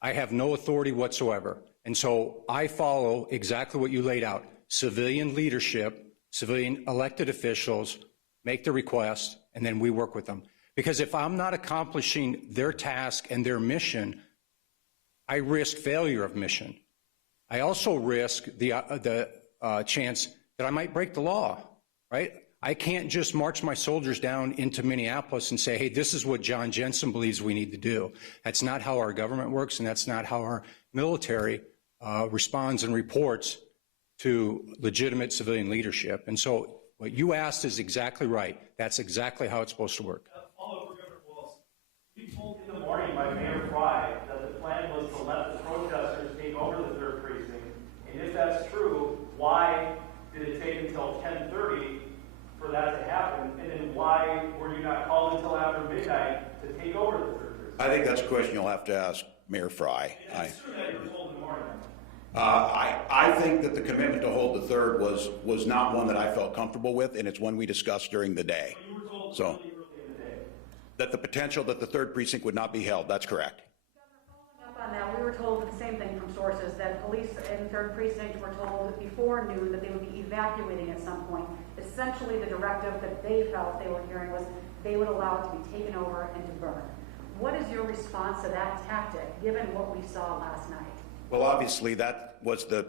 I have no authority whatsoever. And so I follow exactly what you laid out. Civilian leadership, civilian elected officials make the request, and then we work with them. Because if I'm not accomplishing their task and their mission, I risk failure of mission. I also risk the chance that I might break the law, right? I can't just march my soldiers down into Minneapolis and say, hey, this is what John Jensen believes we need to do. That's not how our government works, and that's not how our military responds and reports to legitimate civilian leadership. And so what you asked is exactly right. That's exactly how it's supposed to work. Follow-up for Governor Walz. You told in the morning by Mayor Fry that the plan was to let the protesters take over the Third Precinct. And if that's true, why did it take until 10:30 for that to happen? And then why were you not called until after midnight to take over the Third Precinct? I think that's a question you'll have to ask Mayor Fry. It's true that you were told in the morning. I think that the commitment to hold the third was not one that I felt comfortable with, and it's one we discussed during the day. But you were told So, early in the day. that the potential that the third precinct would not be held, that's correct. Following up on that, we were told the same thing from sources, that police in Third Precinct were told before noon that they would be evacuating at some point. Essentially, the directive that they felt they were hearing was they would allow it to be taken over and to burn. What is your response to that tactic, given what we saw last night? Well, obviously, that was the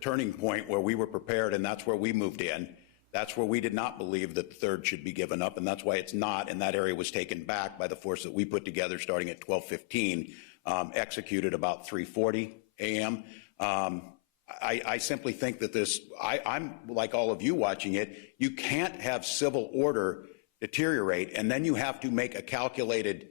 turning point where we were prepared, and that's where we moved in. That's where we did not believe that the third should be given up, and that's why it's not, and that area was taken back by the force that we put together starting at 12:15, executed about 3:40 a.m. I simply think that I'm like all of you watching it, you can't have civil order deteriorate, and then you have to make a calculated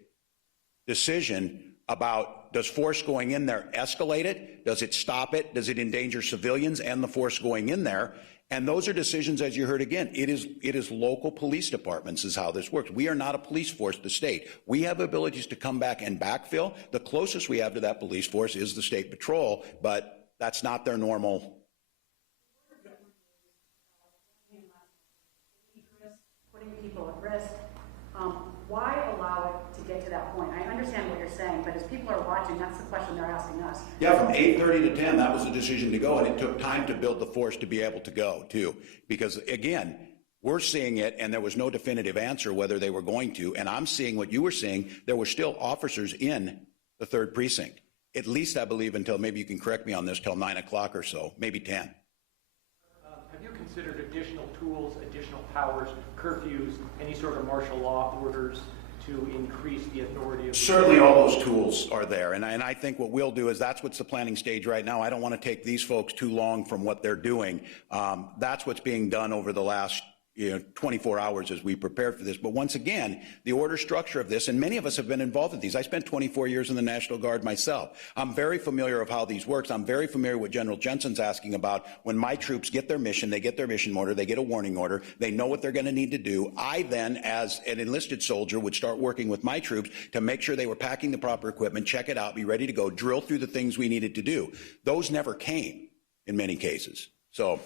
decision about, does force going in there escalate it? Does it stop it? Does it endanger civilians and the force going in there? And those are decisions, as you heard again, it is local police departments is how this works. We are not a police force, the state. We have abilities to come back and backfill. The closest we have to that police force is the state patrol, but that's not their normal. Putting people at risk. Why allow it to get to that point? I understand what you're saying, but as people are watching, that's the question they're asking us. Yeah, from 8:30 to 10, that was the decision to go, and it took time to build the force to be able to go, too. Because, again, we're seeing it, and there was no definitive answer whether they were going to, and I'm seeing what you were seeing. There were still officers in the Third Precinct, at least, I believe, until, maybe you can correct me on this, till 9 o'clock or so, maybe 10. Have you considered additional tools, additional powers, curfews, any sort of martial law orders to increase the authority of... Certainly all those tools are there, and I think what we'll do is that's what's the planning stage right now. I don't want to take these folks too long from what they're doing. That's what's being done over the last 24 hours as we prepared for this. But once again, the order structure of this, and many of us have been involved in these. I spent 24 years in the National Guard myself. I'm very familiar of how these works. I'm very familiar with General Jensen's asking about when my troops get their mission, they get their mission order, they get a warning order, they know what they're going to need to do. I then, as an enlisted soldier, would start working with my troops to make sure they were packing the proper equipment, check it out, be ready to go, drill through the things we needed to do. Those never came in many cases. So...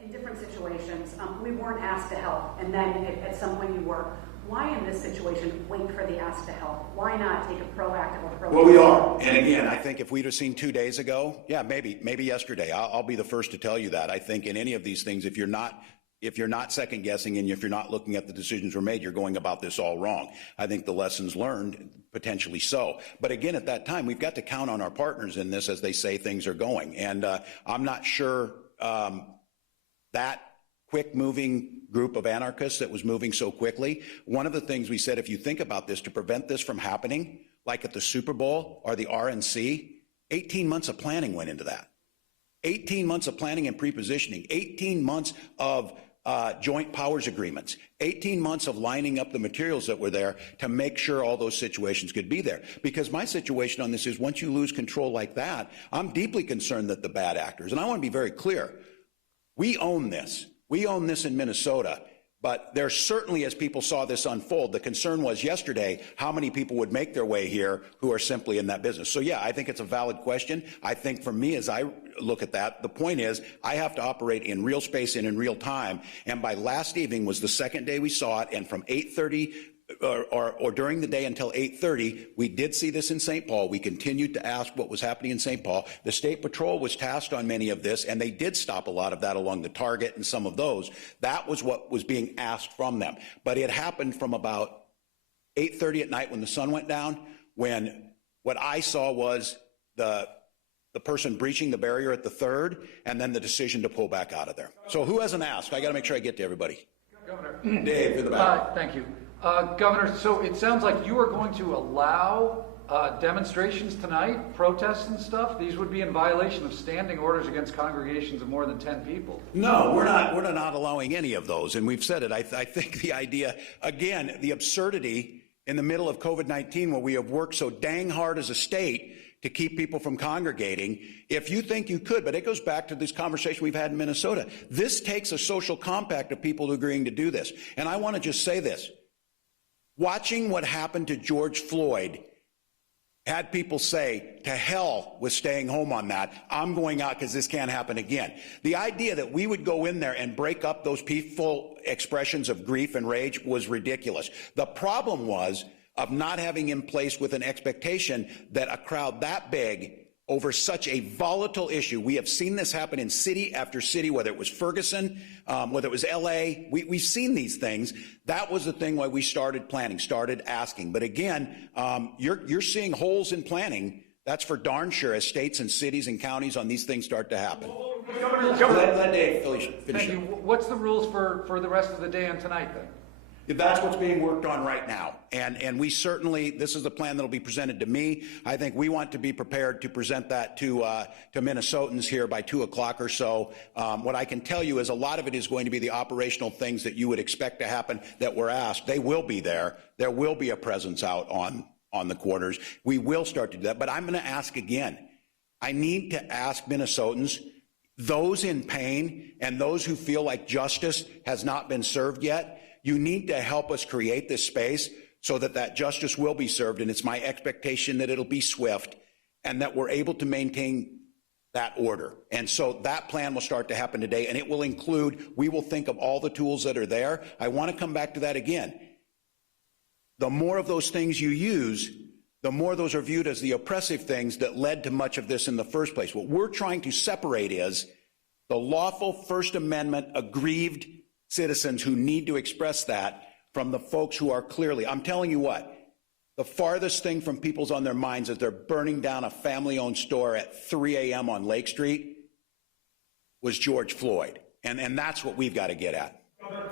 In different situations, we weren't asked to help, and then at some point you were. Why in this situation wait for the ask to help? Why not take a proactive approach? Well, we are. And again, I think if we'd have seen 2 days ago, yeah, maybe yesterday, I'll be the first to tell you that. I think in any of these things, if you're not second guessing and if you're not looking at the decisions were made, you're going about this all wrong. I think the lessons learned, potentially so. But again, at that time, we've got to count on our partners in this as they say things are going. And I'm not sure that quick-moving group of anarchists that was moving so quickly, one of the things we said, if you think about this, to prevent this from happening, like at the Super Bowl or the RNC, 18 months of planning went into that. 18 months of planning and pre-positioning, 18 months of joint powers agreements, 18 months of lining up the materials that were there to make sure all those situations could be there. Because my situation on this is once you lose control like that, I'm deeply concerned that the bad actors, and I want to be very clear, we own this. We own this in Minnesota. But there certainly, as people saw this unfold, the concern was yesterday how many people would make their way here who are simply in that business. So yeah, I think it's a valid question. I think for me, as I look at that, the point is I have to operate in real space and in real time. And by last evening was the second day we saw it, and from 8:30 or during the day until 8:30, we did see this in St. Paul. We continued to ask what was happening in St. Paul. The State Patrol was tasked on many of this, and they did stop a lot of that along the Target and some of those. That was what was being asked from them. But it happened from about 8:30 at night when the sun went down, when what I saw was the person breaching the barrier at the Third, and then the decision to pull back out of there. So who hasn't asked? I got to make sure I get to everybody. Governor. Dave, in the back. Thank you. Governor, so it sounds like you are going to allow demonstrations tonight, protests and stuff. These would be in violation of standing orders against congregations of more than 10 people. No, we're not allowing any of those, and we've said it. I think the idea, again, the absurdity in the middle of COVID-19, where we have worked so dang hard as a state to keep people from congregating, if you think you could, but it goes back to this conversation we've had in Minnesota. This takes a social compact of people agreeing to do this. And I want to just say this. Watching what happened to George Floyd had people say, to hell with staying home on that. I'm going out because this can't happen again. The idea that we would go in there and break up those peaceful expressions of grief and rage was ridiculous. The problem was of not having in place with an expectation that a crowd that big over such a volatile issue. We have seen this happen in city after city, whether it was Ferguson, whether it was LA. We've seen these things. That was the thing why we started planning, started asking. But again, you're seeing holes in planning. That's for darn sure as states and cities and counties on these things start to happen. Let Dave finish. Thank you. What's the rules for the rest of the day and tonight then? That's what's being worked on right now. And we certainly, this is the plan that will be presented to me. I think we want to be prepared to present that to Minnesotans here by 2 o'clock or so. What I can tell you is a lot of it is going to be the operational things that you would expect to happen that were asked. They will be there. There will be a presence out on the corners. We will start to do that. But I'm going to ask again. I need to ask Minnesotans, those in pain and those who feel like justice has not been served yet, you need to help us create this space so that justice will be served, and it's my expectation that it'll be swift and that we're able to maintain that order. And so that plan will start to happen today, and it will include, we will think of all the tools that are there. I want to come back to that again. The more of those things you use, the more those are viewed as the oppressive things that led to much of this in the first place. What we're trying to separate is the lawful First Amendment aggrieved citizens who need to express that from the folks who are clearly, I'm telling you what, the farthest thing from people's on their minds is they're burning down a family-owned store at 3 a.m. on Lake Street was George Floyd. And that's what we've got to get at.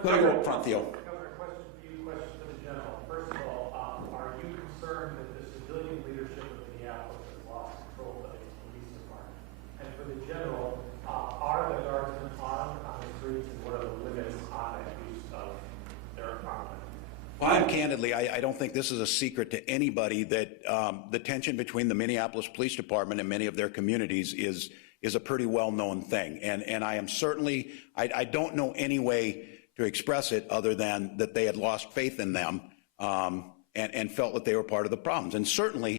Let me go up front, Theo. Governor, question for you, question for the general. First of all, are you concerned that the civilian leadership of Minneapolis has lost control of its police department? And for the general, are the guardsmen armed on the streets, and what are the limits on that use of their armament? Well, candidly, I don't think this is a secret to anybody that the tension between the Minneapolis Police Department and many of their communities is a pretty well-known thing. And I am certainly, I don't know any way to express it other than that they had lost faith in them and felt that they were part of the problems. And certainly,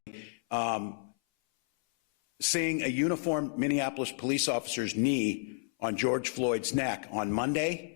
seeing a uniformed Minneapolis police officer's knee on George Floyd's neck on Monday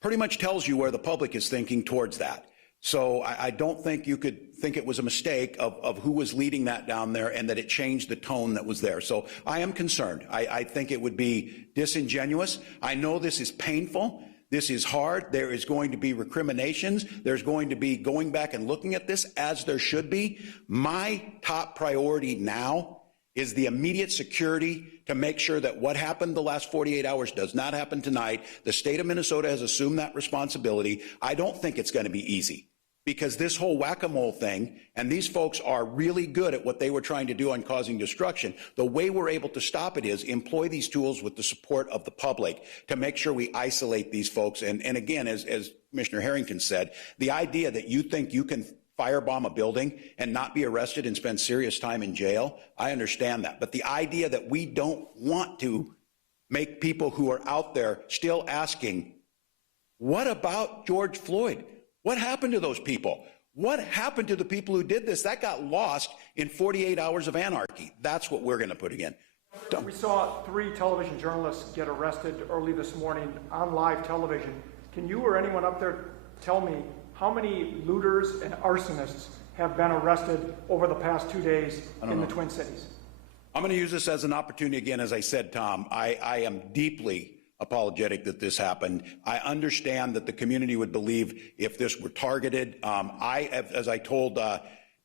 pretty much tells you where the public is thinking towards that. So I don't think you could think it was a mistake of who was leading that down there and that it changed the tone that was there. So I am concerned. I think it would be disingenuous. I know this is painful. This is hard. There is going to be recriminations. There's going to be going back and looking at this, as there should be. My top priority now is the immediate security to make sure that what happened the last 48 hours does not happen tonight. The state of Minnesota has assumed that responsibility. I don't think it's going to be easy, because this whole whack-a-mole thing, and these folks are really good at what they were trying to do on causing destruction. The way we're able to stop it is employ these tools with the support of the public to make sure we isolate these folks. And again, as Commissioner Harrington said, the idea that you think you can firebomb a building and not be arrested and spend serious time in jail, I understand that. But the idea that we don't want to make people who are out there still asking, What about George Floyd? What happened to those people? What happened to the people who did this? That got lost in 48 hours of anarchy. That's what we're going to put again. We saw 3 television journalists get arrested early this morning on live television. Can you or anyone up there tell me how many looters and arsonists have been arrested over the past 2 days in the Twin Cities? I'm going to use this as an opportunity again. As I said, Tom, I am deeply apologetic that this happened. I understand that the community would believe if this were targeted. As I told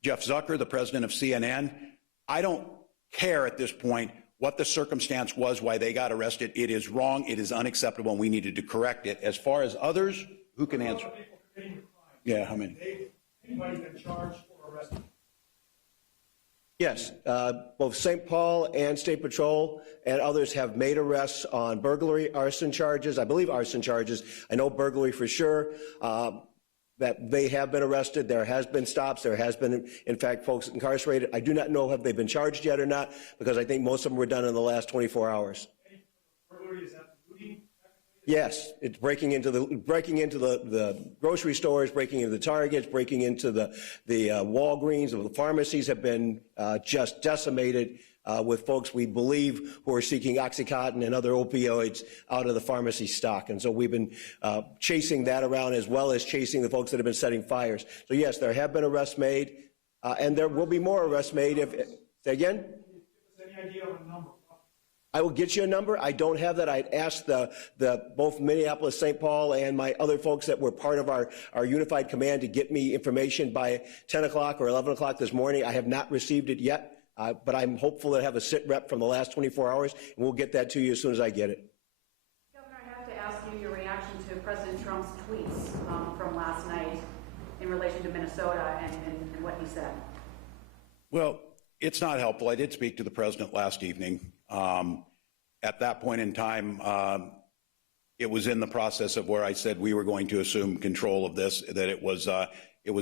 Jeff Zucker, the president of CNN, I don't care at this point what the circumstance was, why they got arrested. It is wrong. It is unacceptable, and we needed to correct it. As far as others, who can answer? Yeah, how many? Anybody been charged or arrested? Yes, both St. Paul and State Patrol and others have made arrests on burglary, arson charges. I believe arson charges. I know burglary for sure. That they have been arrested. There has been stops. There has been, in fact, folks incarcerated. I do not know if they've been charged yet or not, because I think most of them were done in the last 24 hours. Burglary, is that looting? Yes, it's breaking into the grocery stores, breaking into the Targets, breaking into the Walgreens. The pharmacies have been just decimated with folks we believe who are seeking Oxycontin and other opioids out of the pharmacy stock. And so we've been chasing that around, as well as chasing the folks that have been setting fires. So yes, there have been arrests made, and there will be more arrests made. Say again? Any idea of a number? I will get you a number. I don't have that. I'd asked both Minneapolis, St. Paul, and my other folks that were part of our unified command to get me information by 10 o'clock or 11 o'clock this morning. I have not received it yet. But I'm hopeful to have a sit rep from the last 24 hours, and we'll get that to you as soon as I get it. Governor, I have to ask you your reaction to President Trump's tweets from last night in relation to Minnesota and what he said. Well, it's not helpful. I did speak to the president last evening. At that point in time, it was in the process of where I said we were going to assume control of this, that it was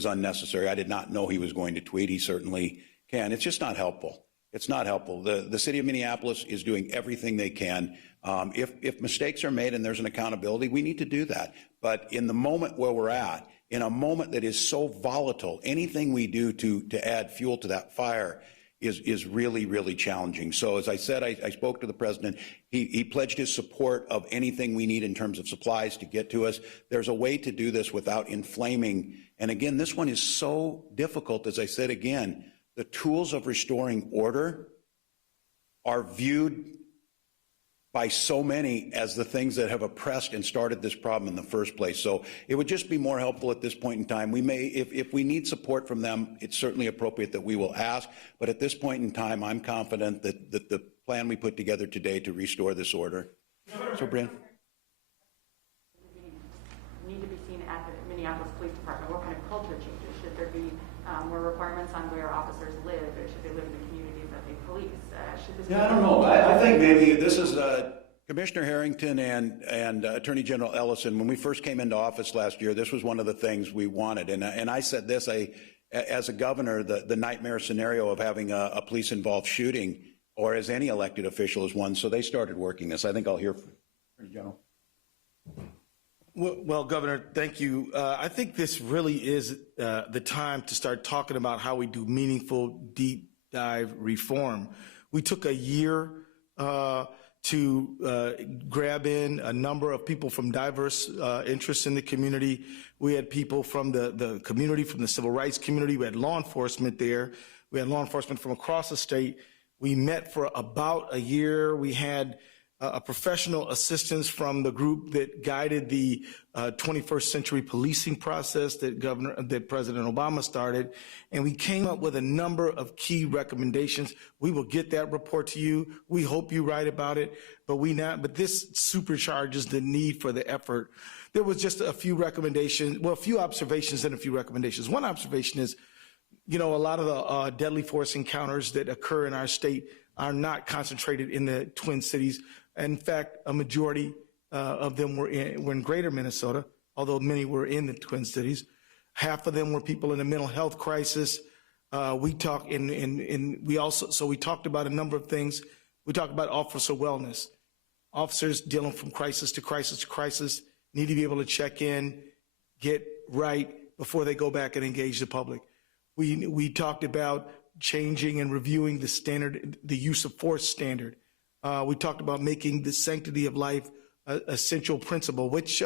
unnecessary. I did not know he was going to tweet. He certainly can. It's just not helpful. It's not helpful. The city of Minneapolis is doing everything they can. If mistakes are made and there's an accountability, we need to do that. But in the moment where we're at, in a moment that is so volatile, anything we do to add fuel to that fire is really, really challenging. So as I said, I spoke to the president. He pledged his support of anything we need in terms of supplies to get to us. There's a way to do this without inflaming. And again, this one is so difficult. As I said again, the tools of restoring order are viewed by so many as the things that have oppressed and started this problem in the first place. So it would just be more helpful at this point in time. We may, if we need support from them, it's certainly appropriate that we will ask. But at this point in time, I'm confident that the plan we put together today to restore this order. So, Brian? Need to be seen at the Minneapolis Police Department. What kind of culture changes? Should there be more requirements on where officers live? Or should they live in the communities that they police? I don't know. I think maybe this is Commissioner Harrington and Attorney General Ellison. When we first came into office last year, this was one of the things we wanted. And I said this, as a governor, the nightmare scenario of having a police-involved shooting, or as any elected official, is one. So they started working this. I think I'll hear from Attorney General. Well, Governor, thank you. I think this really is the time to start talking about how we do meaningful, deep dive reform. We took a year to grab in a number of people from diverse interests in the community. We had people from the community, from the civil rights community. We had law enforcement there. We had law enforcement from across the state. We met for about a year. We had a professional assistance from the group that guided the 21st century policing process that President Obama started. And we came up with a number of key recommendations. We will get that report to you. We hope you write about it, but this supercharges the need for the effort. There was just a few recommendations, well, a few observations and a few recommendations. One observation is, a lot of the deadly force encounters that occur in our state are not concentrated in the Twin Cities. In fact, a majority of them were in greater Minnesota, although many were in the Twin Cities. Half of them were people in a mental health crisis. We talked about a number of things. We talked about officer wellness, officers dealing from crisis to crisis to crisis, need to be able to check in, get right before they go back and engage the public. We talked about changing and reviewing the standard, the use of force standard. We talked about making the sanctity of life a essential principle, which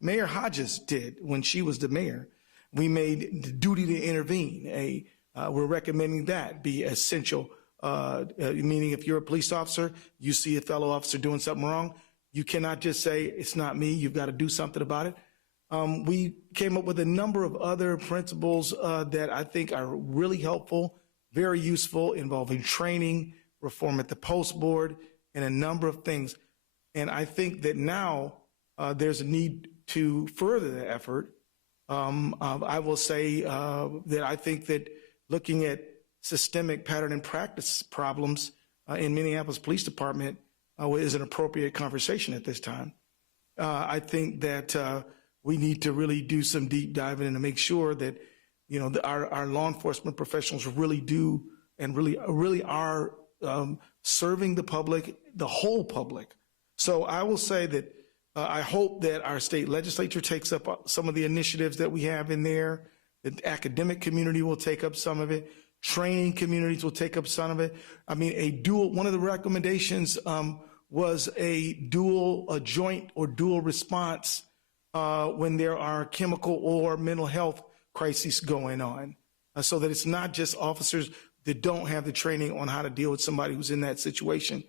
Mayor Hodges did when she was the mayor. We made the duty to intervene. We're recommending that be essential, meaning if you're a police officer, you see a fellow officer doing something wrong, you cannot just say, it's not me, you've got to do something about it. We came up with a number of other principles that I think are really helpful, very useful, involving training, reform at the post board, and a number of things. And I think that now there's a need to further the effort. I will say that I think that looking at systemic pattern and practice problems in Minneapolis Police Department is an appropriate conversation at this time. I think that we need to really do some deep diving and to make sure that, you know, our law enforcement professionals really do and really are serving the public, the whole public. So I will say that I hope that our state legislature takes up some of the initiatives that we have in there. The academic community will take up some of it. Training communities will take up some of it. I mean, one of the recommendations was a joint or dual response when there are chemical or mental health crises going on, so that it's not just officers that don't have the training on how to deal with somebody who's in that situation.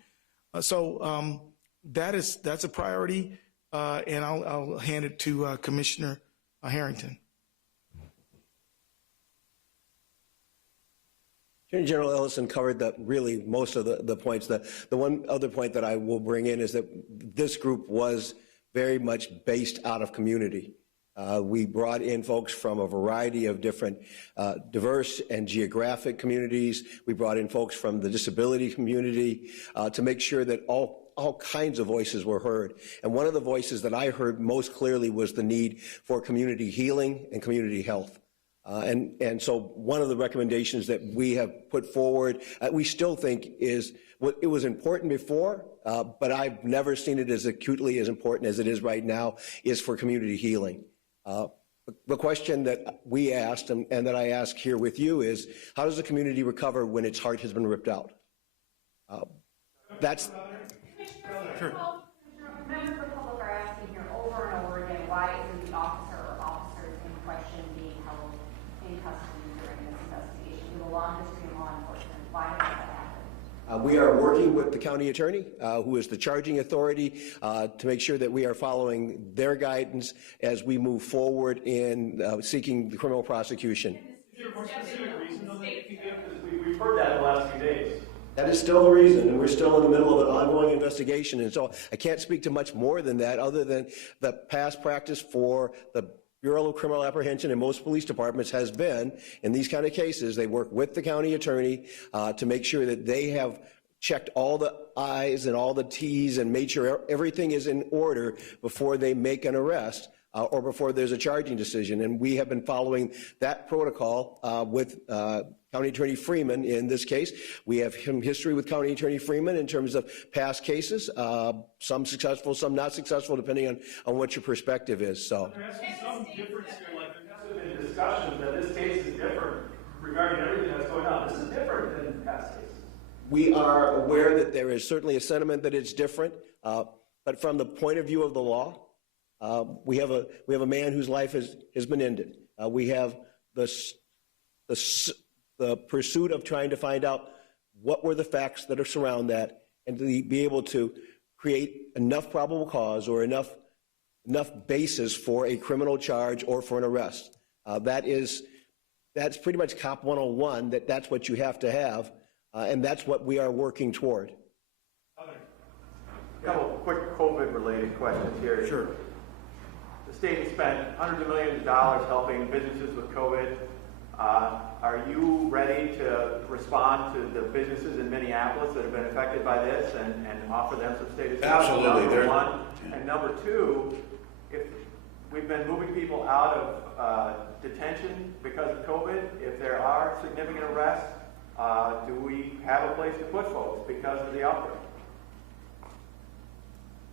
So that's a priority, and I'll hand it to Commissioner Harrington. Attorney General Ellison covered really most of the points. The one other point that I will bring in is that this group was very much based out of community. We brought in folks from a variety of different diverse and geographic communities. We brought in folks from the disability community to make sure that all kinds of voices were heard. And one of the voices that I heard most clearly was the need for community healing and community health. And so one of the recommendations that we have put forward, we still think it was important before, but I've never seen it as acutely as important as it is right now, is for community healing. The question that we asked and that I ask here with you is, how does the community recover when its heart has been ripped out? That's... Sure. Members of the public are asking here over and over again, why isn't the officer or officers in question being held in custody during this investigation? We have a long history in law enforcement. Why has that happened? We are working with the county attorney, who is the charging authority, to make sure that we are following their guidance as we move forward in seeking the criminal prosecution. Is there a more specific reason though that you can give? Because we've heard that in the last few days. That is still the reason, and we're still in the middle of an ongoing investigation, and so I can't speak to much more than that, other than the past practice for the Bureau of Criminal Apprehension and most police departments has been, in these kind of cases, they work with the county attorney to make sure that they have checked all the I's and all the T's and made sure everything is in order before they make an arrest or before there's a charging decision. And we have been following that protocol with County Attorney Freeman in this case. We have history with County Attorney Freeman in terms of past cases, some successful, some not successful, depending on what your perspective is. So there has to be some difference here, like there has to have been discussion that this case is different regarding everything that's going on. This is different than past cases. We are aware that there is certainly a sentiment that it's different, but from the point of view of the law, we have a man whose life has been ended. We have the pursuit of trying to find out what were the facts that are surround that, and to be able to create enough probable cause or enough basis for a criminal charge or for an arrest. That's pretty much Cop 101. That's what you have to have, and that's what we are working toward. A couple of quick COVID-related questions here. Sure. The state has spent hundreds of millions of dollars helping businesses with COVID. Are you ready to respond to the businesses in Minneapolis that have been affected by this and offer them some state assistance? Absolutely. Number one. And number two, if we've been moving people out of detention because of COVID, if there are significant arrests, do we have a place to put folks because of the outbreak?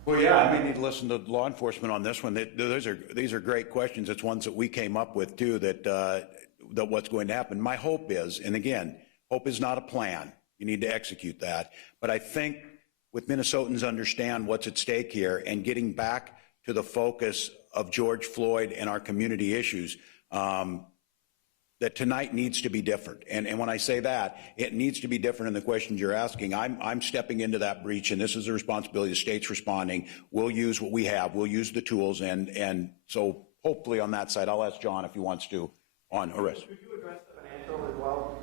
Well, yeah, I may need to listen to law enforcement on this one. These are great questions. It's ones that we came up with too, that what's going to happen. My hope is, and again, hope is not a plan. You need to execute that. But I think with Minnesotans understand what's at stake here and getting back to the focus of George Floyd and our community issues, that tonight needs to be different. And when I say that, it needs to be different in the questions you're asking. I'm stepping into that breach, and this is the responsibility. The state's responding. We'll use what we have. We'll use the tools. And so hopefully on that side, I'll ask John if he wants to on arrest. Could you address the financial as well?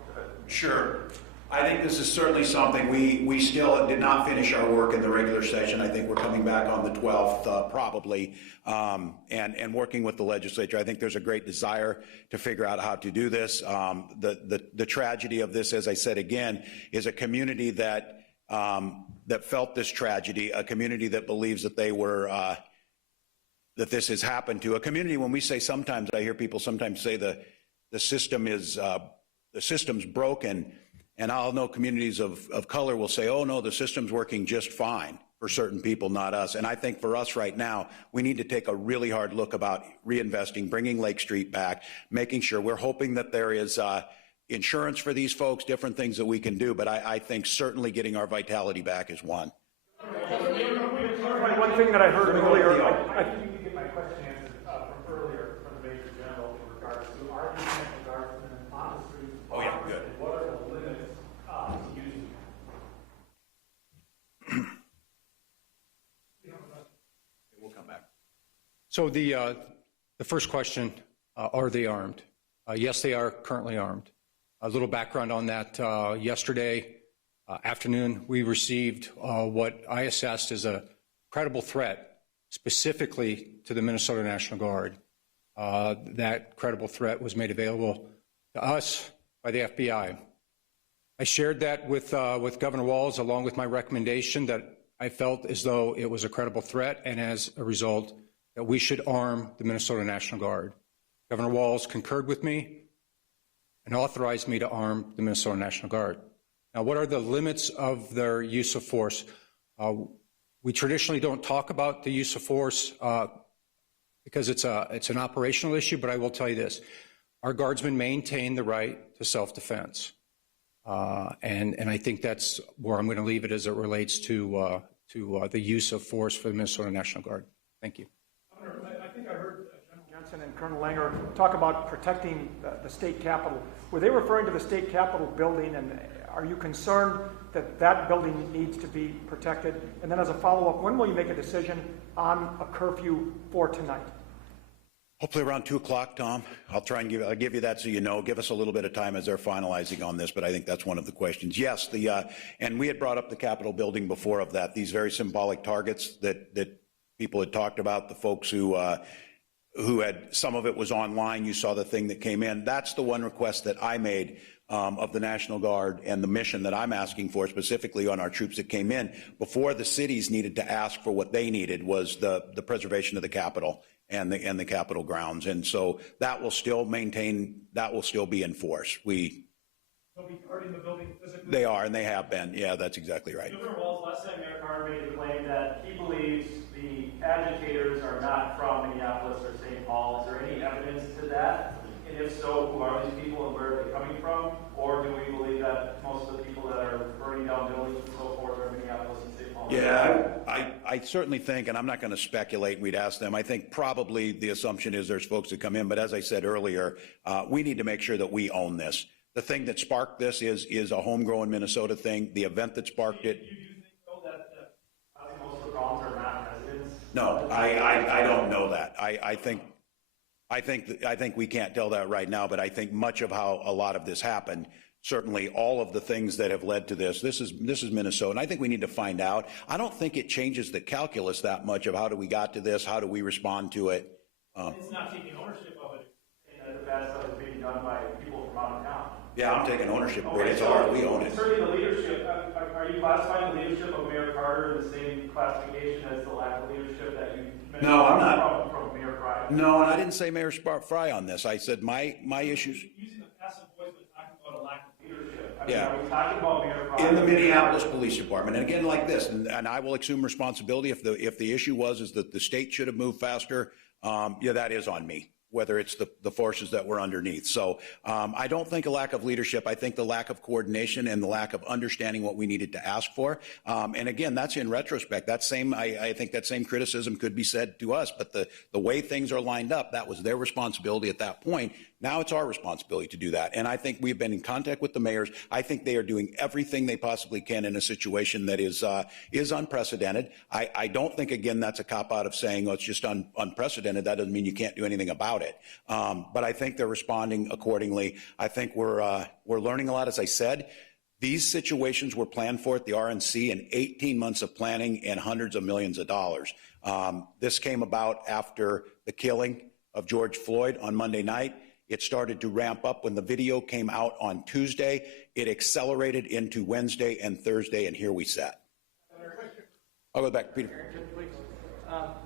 Sure. I think this is certainly something we still did not finish our work in the regular session. I think we're coming back on the 12th probably, and working with the legislature. I think there's a great desire to figure out how to do this. The tragedy of this, as I said again, is a community that felt this tragedy, a community that believes that they were that this has happened to, a community. When we say sometimes, I hear people sometimes say the system's broken. And I'll know communities of color will say, oh, no, the system's working just fine for certain people, not us. And I think for us right now, we need to take a really hard look about reinvesting, bringing Lake Street back, making sure we're hoping that there is insurance for these folks, different things that we can do. But I think certainly getting our vitality back is one. One thing that I heard earlier, I think you can get my question answered from earlier from the Major General in regards to our National Guardsmen on the streets. Oh, yeah, good. What are the limits to using We'll come back. So the first question, are they armed? Yes, they are currently armed. A little background on that. Yesterday afternoon, we received what I assessed as a credible threat specifically to the Minnesota National Guard. That credible threat was made available to us by the FBI. I shared that with Governor Walz, along with my recommendation that I felt as though it was a credible threat, and as a result, that we should arm the Minnesota National Guard. Governor Walz concurred with me and authorized me to arm the Minnesota National Guard. Now, what are the limits of their use of force? We traditionally don't talk about the use of force because it's an operational issue, but I will tell you this. Our guardsmen maintain the right to self-defense. And I think that's where I'm going to leave it as it relates to the use of force for the Minnesota National Guard. Thank you. Governor, I think I heard General Jensen and Colonel Langer talk about protecting the state capitol. Were they referring to the state capitol building, and are you concerned that that building needs to be protected? And then as a follow-up, when will you make a decision on a curfew for tonight? Hopefully around 2 o'clock, Tom. I'll give you that so you know. Give us a little bit of time as they're finalizing on this, but I think that's one of the questions. Yes, and we had brought up the Capitol building before of that. These very symbolic targets that people had talked about, the folks who had, some of it was online. You saw the thing that came in. That's the one request that I made of the National Guard, and the mission that I'm asking for specifically on our troops that came in. Before the cities needed to ask for what they needed was the preservation of the Capitol and the Capitol grounds. And so that will still be in force. They'll be guarding the building physically? They are, and they have been. Yeah, that's exactly right. Governor Walz, last time Mayor Carter made the claim that he believes the agitators are not from Minneapolis or St. Paul. Is there any evidence to that? And if so, who are these people and where are they coming from? Or do we believe that most of the people that are burning down buildings and so forth are Minneapolis and St. Paul? Yeah, I certainly think, and I'm not going to speculate, we'd ask them. I think probably the assumption is there's folks that come in, but as I said earlier, we need to make sure that we own this. The thing that sparked this is a homegrown Minnesota thing. The event that sparked it. You do think, though, that most of the problems are not residents? No, I don't know that. I think we can't tell that right now, but I think much of how a lot of this happened, certainly all of the things that have led to this is Minnesota, and I think we need to find out. I don't think it changes the calculus that much of how do we got to this, how do we respond to it. It's not taking ownership of it, and the bad stuff is being done by people from out of town. Yeah, I'm taking ownership of it. It's ours. We own it. Concerning the leadership, are you classifying the leadership of Mayor Carter in the same classification as the lack of leadership that you mentioned? No, I'm not. From Mayor Fry? No, and I didn't say Mayor Fry on this. I said my issues. Using the passive voice, but talking about a lack of leadership. I mean, Yeah. are we talking about Mayor Frye? In the Minneapolis Police Department, and again, like this, and I will assume responsibility if the issue is that the state should have moved faster. Yeah, that is on me, whether it's the forces that were underneath. So I don't think a lack of leadership. I think the lack of coordination and the lack of understanding what we needed to ask for. And again, that's in retrospect. I think that same criticism could be said to us. But the way things are lined up, that was their responsibility at that point. Now it's our responsibility to do that. And I think we've been in contact with the mayors. I think they are doing everything they possibly can in a situation that is unprecedented. I don't think, again, that's a cop-out of saying, oh, it's just unprecedented. That doesn't mean you can't do anything about it. But I think they're responding accordingly. I think we're learning a lot, as I said. These situations were planned for at the RNC in 18 months of planning and hundreds of millions of dollars. This came about after the killing of George Floyd on Monday night. It started to ramp up when the video came out on Tuesday. It accelerated into Wednesday and Thursday, and here we sat. I'll go back, Peter.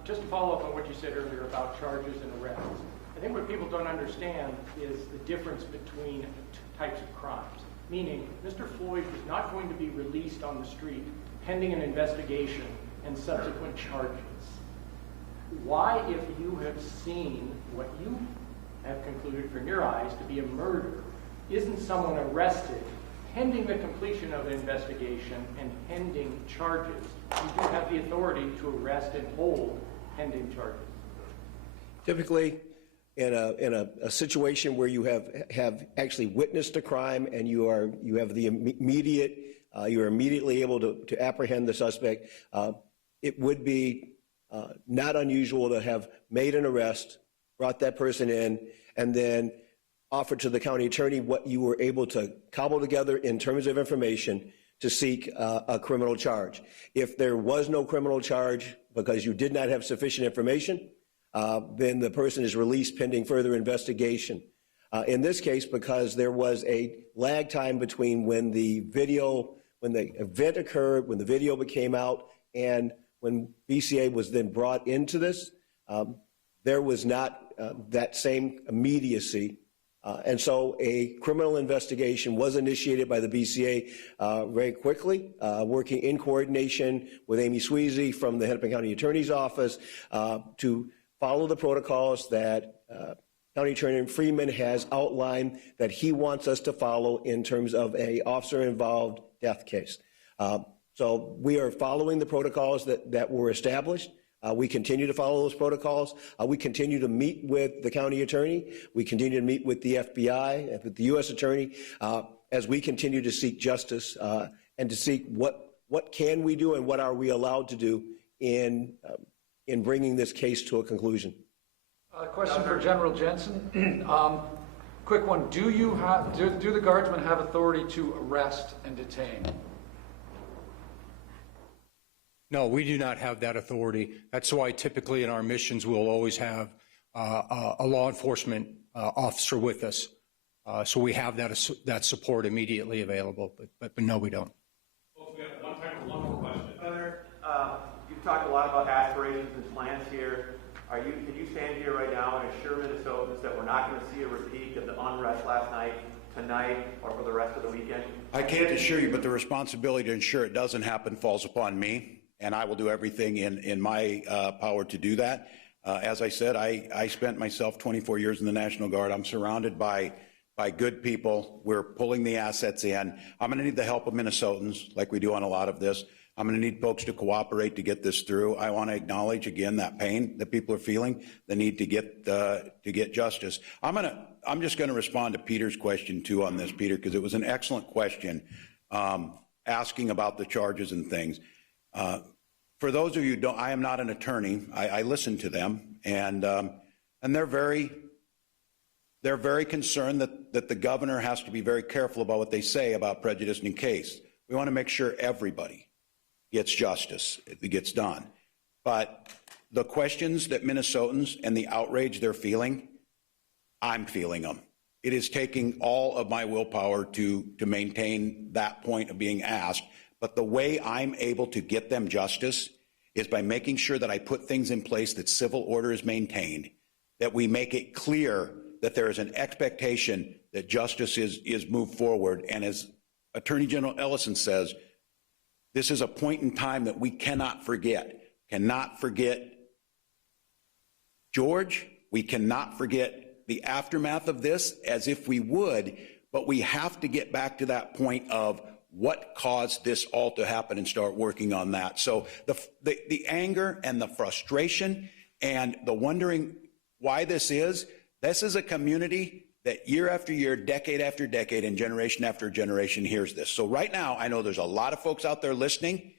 Just to follow up on what you said earlier about charges and arrests, I think what people don't understand is the difference between two types of crimes. Meaning, Mr. Floyd is not going to be released on the street pending an investigation and subsequent charges. Why, if you have seen what you have concluded from your eyes to be a murder, isn't someone arrested pending the completion of an investigation and pending charges? You do have the authority to arrest and hold pending charges. Typically, in a situation where you have actually witnessed a crime and you have the immediate, you are immediately able to apprehend the suspect, it would be not unusual to have made an arrest, brought that person in, and then offered to the county attorney what you were able to cobble together in terms of information to seek a criminal charge. If there was no criminal charge because you did not have sufficient information, then the person is released pending further investigation. In this case, because there was a lag time between when the event occurred, when the video came out, and when BCA was then brought into this, there was not that same immediacy. And so a criminal investigation was initiated by the BCA very quickly, working in coordination with Amy Sweezy from the Hennepin County Attorney's Office to follow the protocols that County Attorney Freeman has outlined that he wants us to follow in terms of an officer-involved death case. So we are following the protocols that were established. We continue to follow those protocols. We continue to meet with the county attorney. We continue to meet with the FBI and with the U.S. attorney as we continue to seek justice and to seek what can we do and what are we allowed to do in bringing this case to a conclusion. Question for General Jensen. Quick one. Do the guardsmen have authority to arrest and detain? No, we do not have that authority. That's why typically in our missions we'll always have a law enforcement officer with us. So we have that support immediately available, but no, we don't. Folks, we have one more question. Senator, you've talked a lot about aspirations and plans here. Can you stand here right now and assure Minnesotans that we're not going to see a repeat of the unrest last night, tonight, or for the rest of the weekend? I can't assure you, but the responsibility to ensure it doesn't happen falls upon me. And I will do everything in my power to do that. As I said, I spent myself 24 years in the National Guard. I'm surrounded by good people. We're pulling the assets in. I'm going to need the help of Minnesotans, like we do on a lot of this. I'm going to need folks to cooperate to get this through. I want to acknowledge again that pain that people are feeling, the need to get justice. I'm just going to respond to Peter's question too on this, Peter, because it was an excellent question, asking about the charges and things. For those of you who don't, I am not an attorney. I listen to them, and they're very concerned that the governor has to be very careful about what they say about prejudice in case. We want to make sure everybody gets justice, it gets done. But the questions that Minnesotans and the outrage they're feeling, I'm feeling them. It is taking all of my willpower to maintain that point of being asked. But the way I'm able to get them justice is by making sure that I put things in place that civil order is maintained, that we make it clear that there is an expectation that justice is moved forward. And as Attorney General Ellison says, this is a point in time that we cannot forget. Cannot forget George. We cannot forget the aftermath of this as if we would, but we have to get back to that point of what caused this all to happen and start working on that. So the anger and the frustration and the wondering why this is a community that year after year, decade after decade, and generation after generation hears this. So right now, I know there's a lot of folks out there listening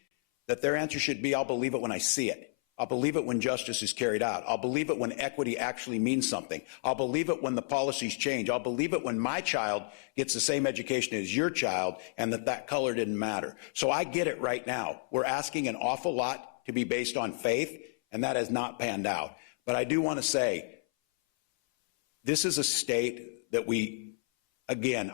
that their answer should be, I'll believe it when I see it. I'll believe it when justice is carried out. I'll believe it when equity actually means something. I'll believe it when the policies change. I'll believe it when my child gets the same education as your child and that color didn't matter. So I get it right now. We're asking an awful lot to be based on faith, and that has not panned out. But I do want to say, this is a state that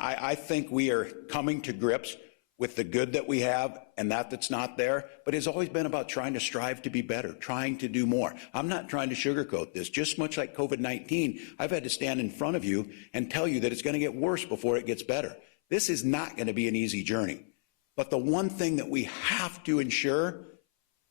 I think we are coming to grips with the good that we have and that's not there, but it's always been about trying to strive to be better, trying to do more. I'm not trying to sugarcoat this. Just much like COVID-19, I've had to stand in front of you and tell you that it's going to get worse before it gets better. This is not going to be an easy journey. But the one thing that we have to ensure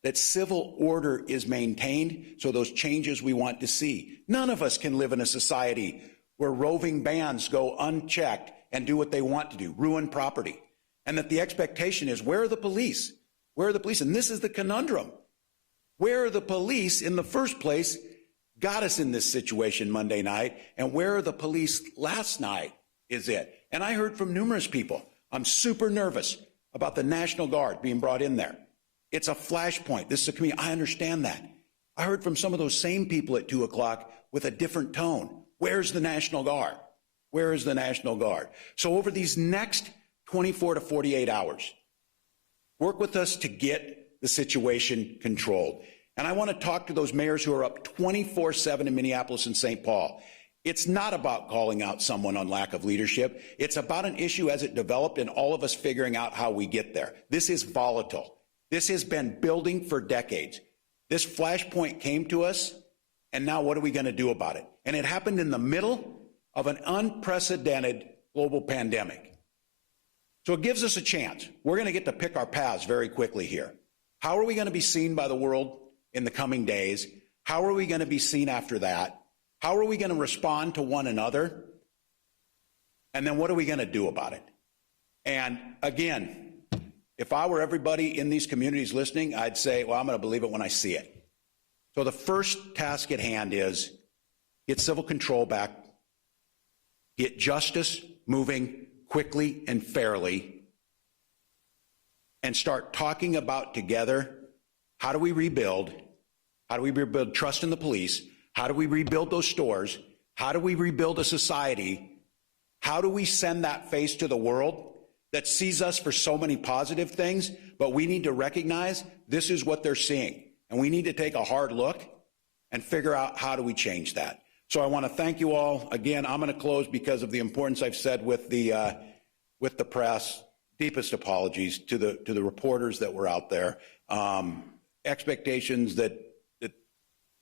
that civil order is maintained, so those changes we want to see. None of us can live in a society where roving bands go unchecked and do what they want to do, ruin property. And that the expectation is, where are the police? Where are the police? And this is the conundrum. Where are the police in the first place got us in this situation Monday night, and where are the police last night is it. And I heard from numerous people, I'm super nervous about the National Guard being brought in there. It's a flashpoint. This is a community. I understand that. I heard from some of those same people at 2 o'clock with a different tone. Where's the National Guard? Where is the National Guard? So over these next 24 to 48 hours, work with us to get the situation controlled. And I want to talk to those mayors who are up 24/7 in Minneapolis and St. Paul. It's not about calling out someone on lack of leadership. It's about an issue as it developed and all of us figuring out how we get there. This is volatile. This has been building for decades. This flashpoint came to us, and now what are we going to do about it? And it happened in the middle of an unprecedented global pandemic. So it gives us a chance. We're going to get to pick our paths very quickly here. How are we going to be seen by the world in the coming days? How are we going to be seen after that? How are we going to respond to one another? And then what are we going to do about it? And again, if I were everybody in these communities listening, I'd say, well, I'm going to believe it when I see it. So the first task at hand is get civil control back, get justice moving quickly and fairly, and start talking about together, how do we rebuild? How do we rebuild trust in the police? How do we rebuild those stores? How do we rebuild a society? How do we send that face to the world that sees us for so many positive things, but we need to recognize this is what they're seeing. And we need to take a hard look and figure out how do we change that. So I want to thank you all. Again, I'm going to close because of the importance I've said with the press. Deepest apologies to the reporters that were out there. Expectations that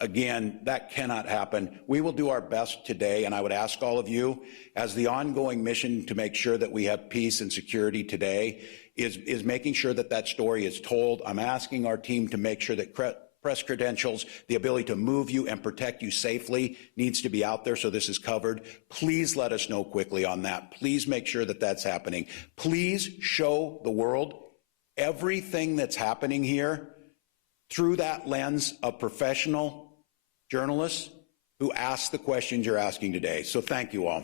again, that cannot happen. We will do our best today, and I would ask all of you, as the ongoing mission to make sure that we have peace and security today is making sure that that story is told. I'm asking our team to make sure that press credentials, the ability to move you and protect you safely needs to be out there so this is covered. Please let us know quickly on that. Please make sure that that's happening. Please show the world everything that's happening here through that lens of professional journalists who ask the questions you're asking today. So thank you all.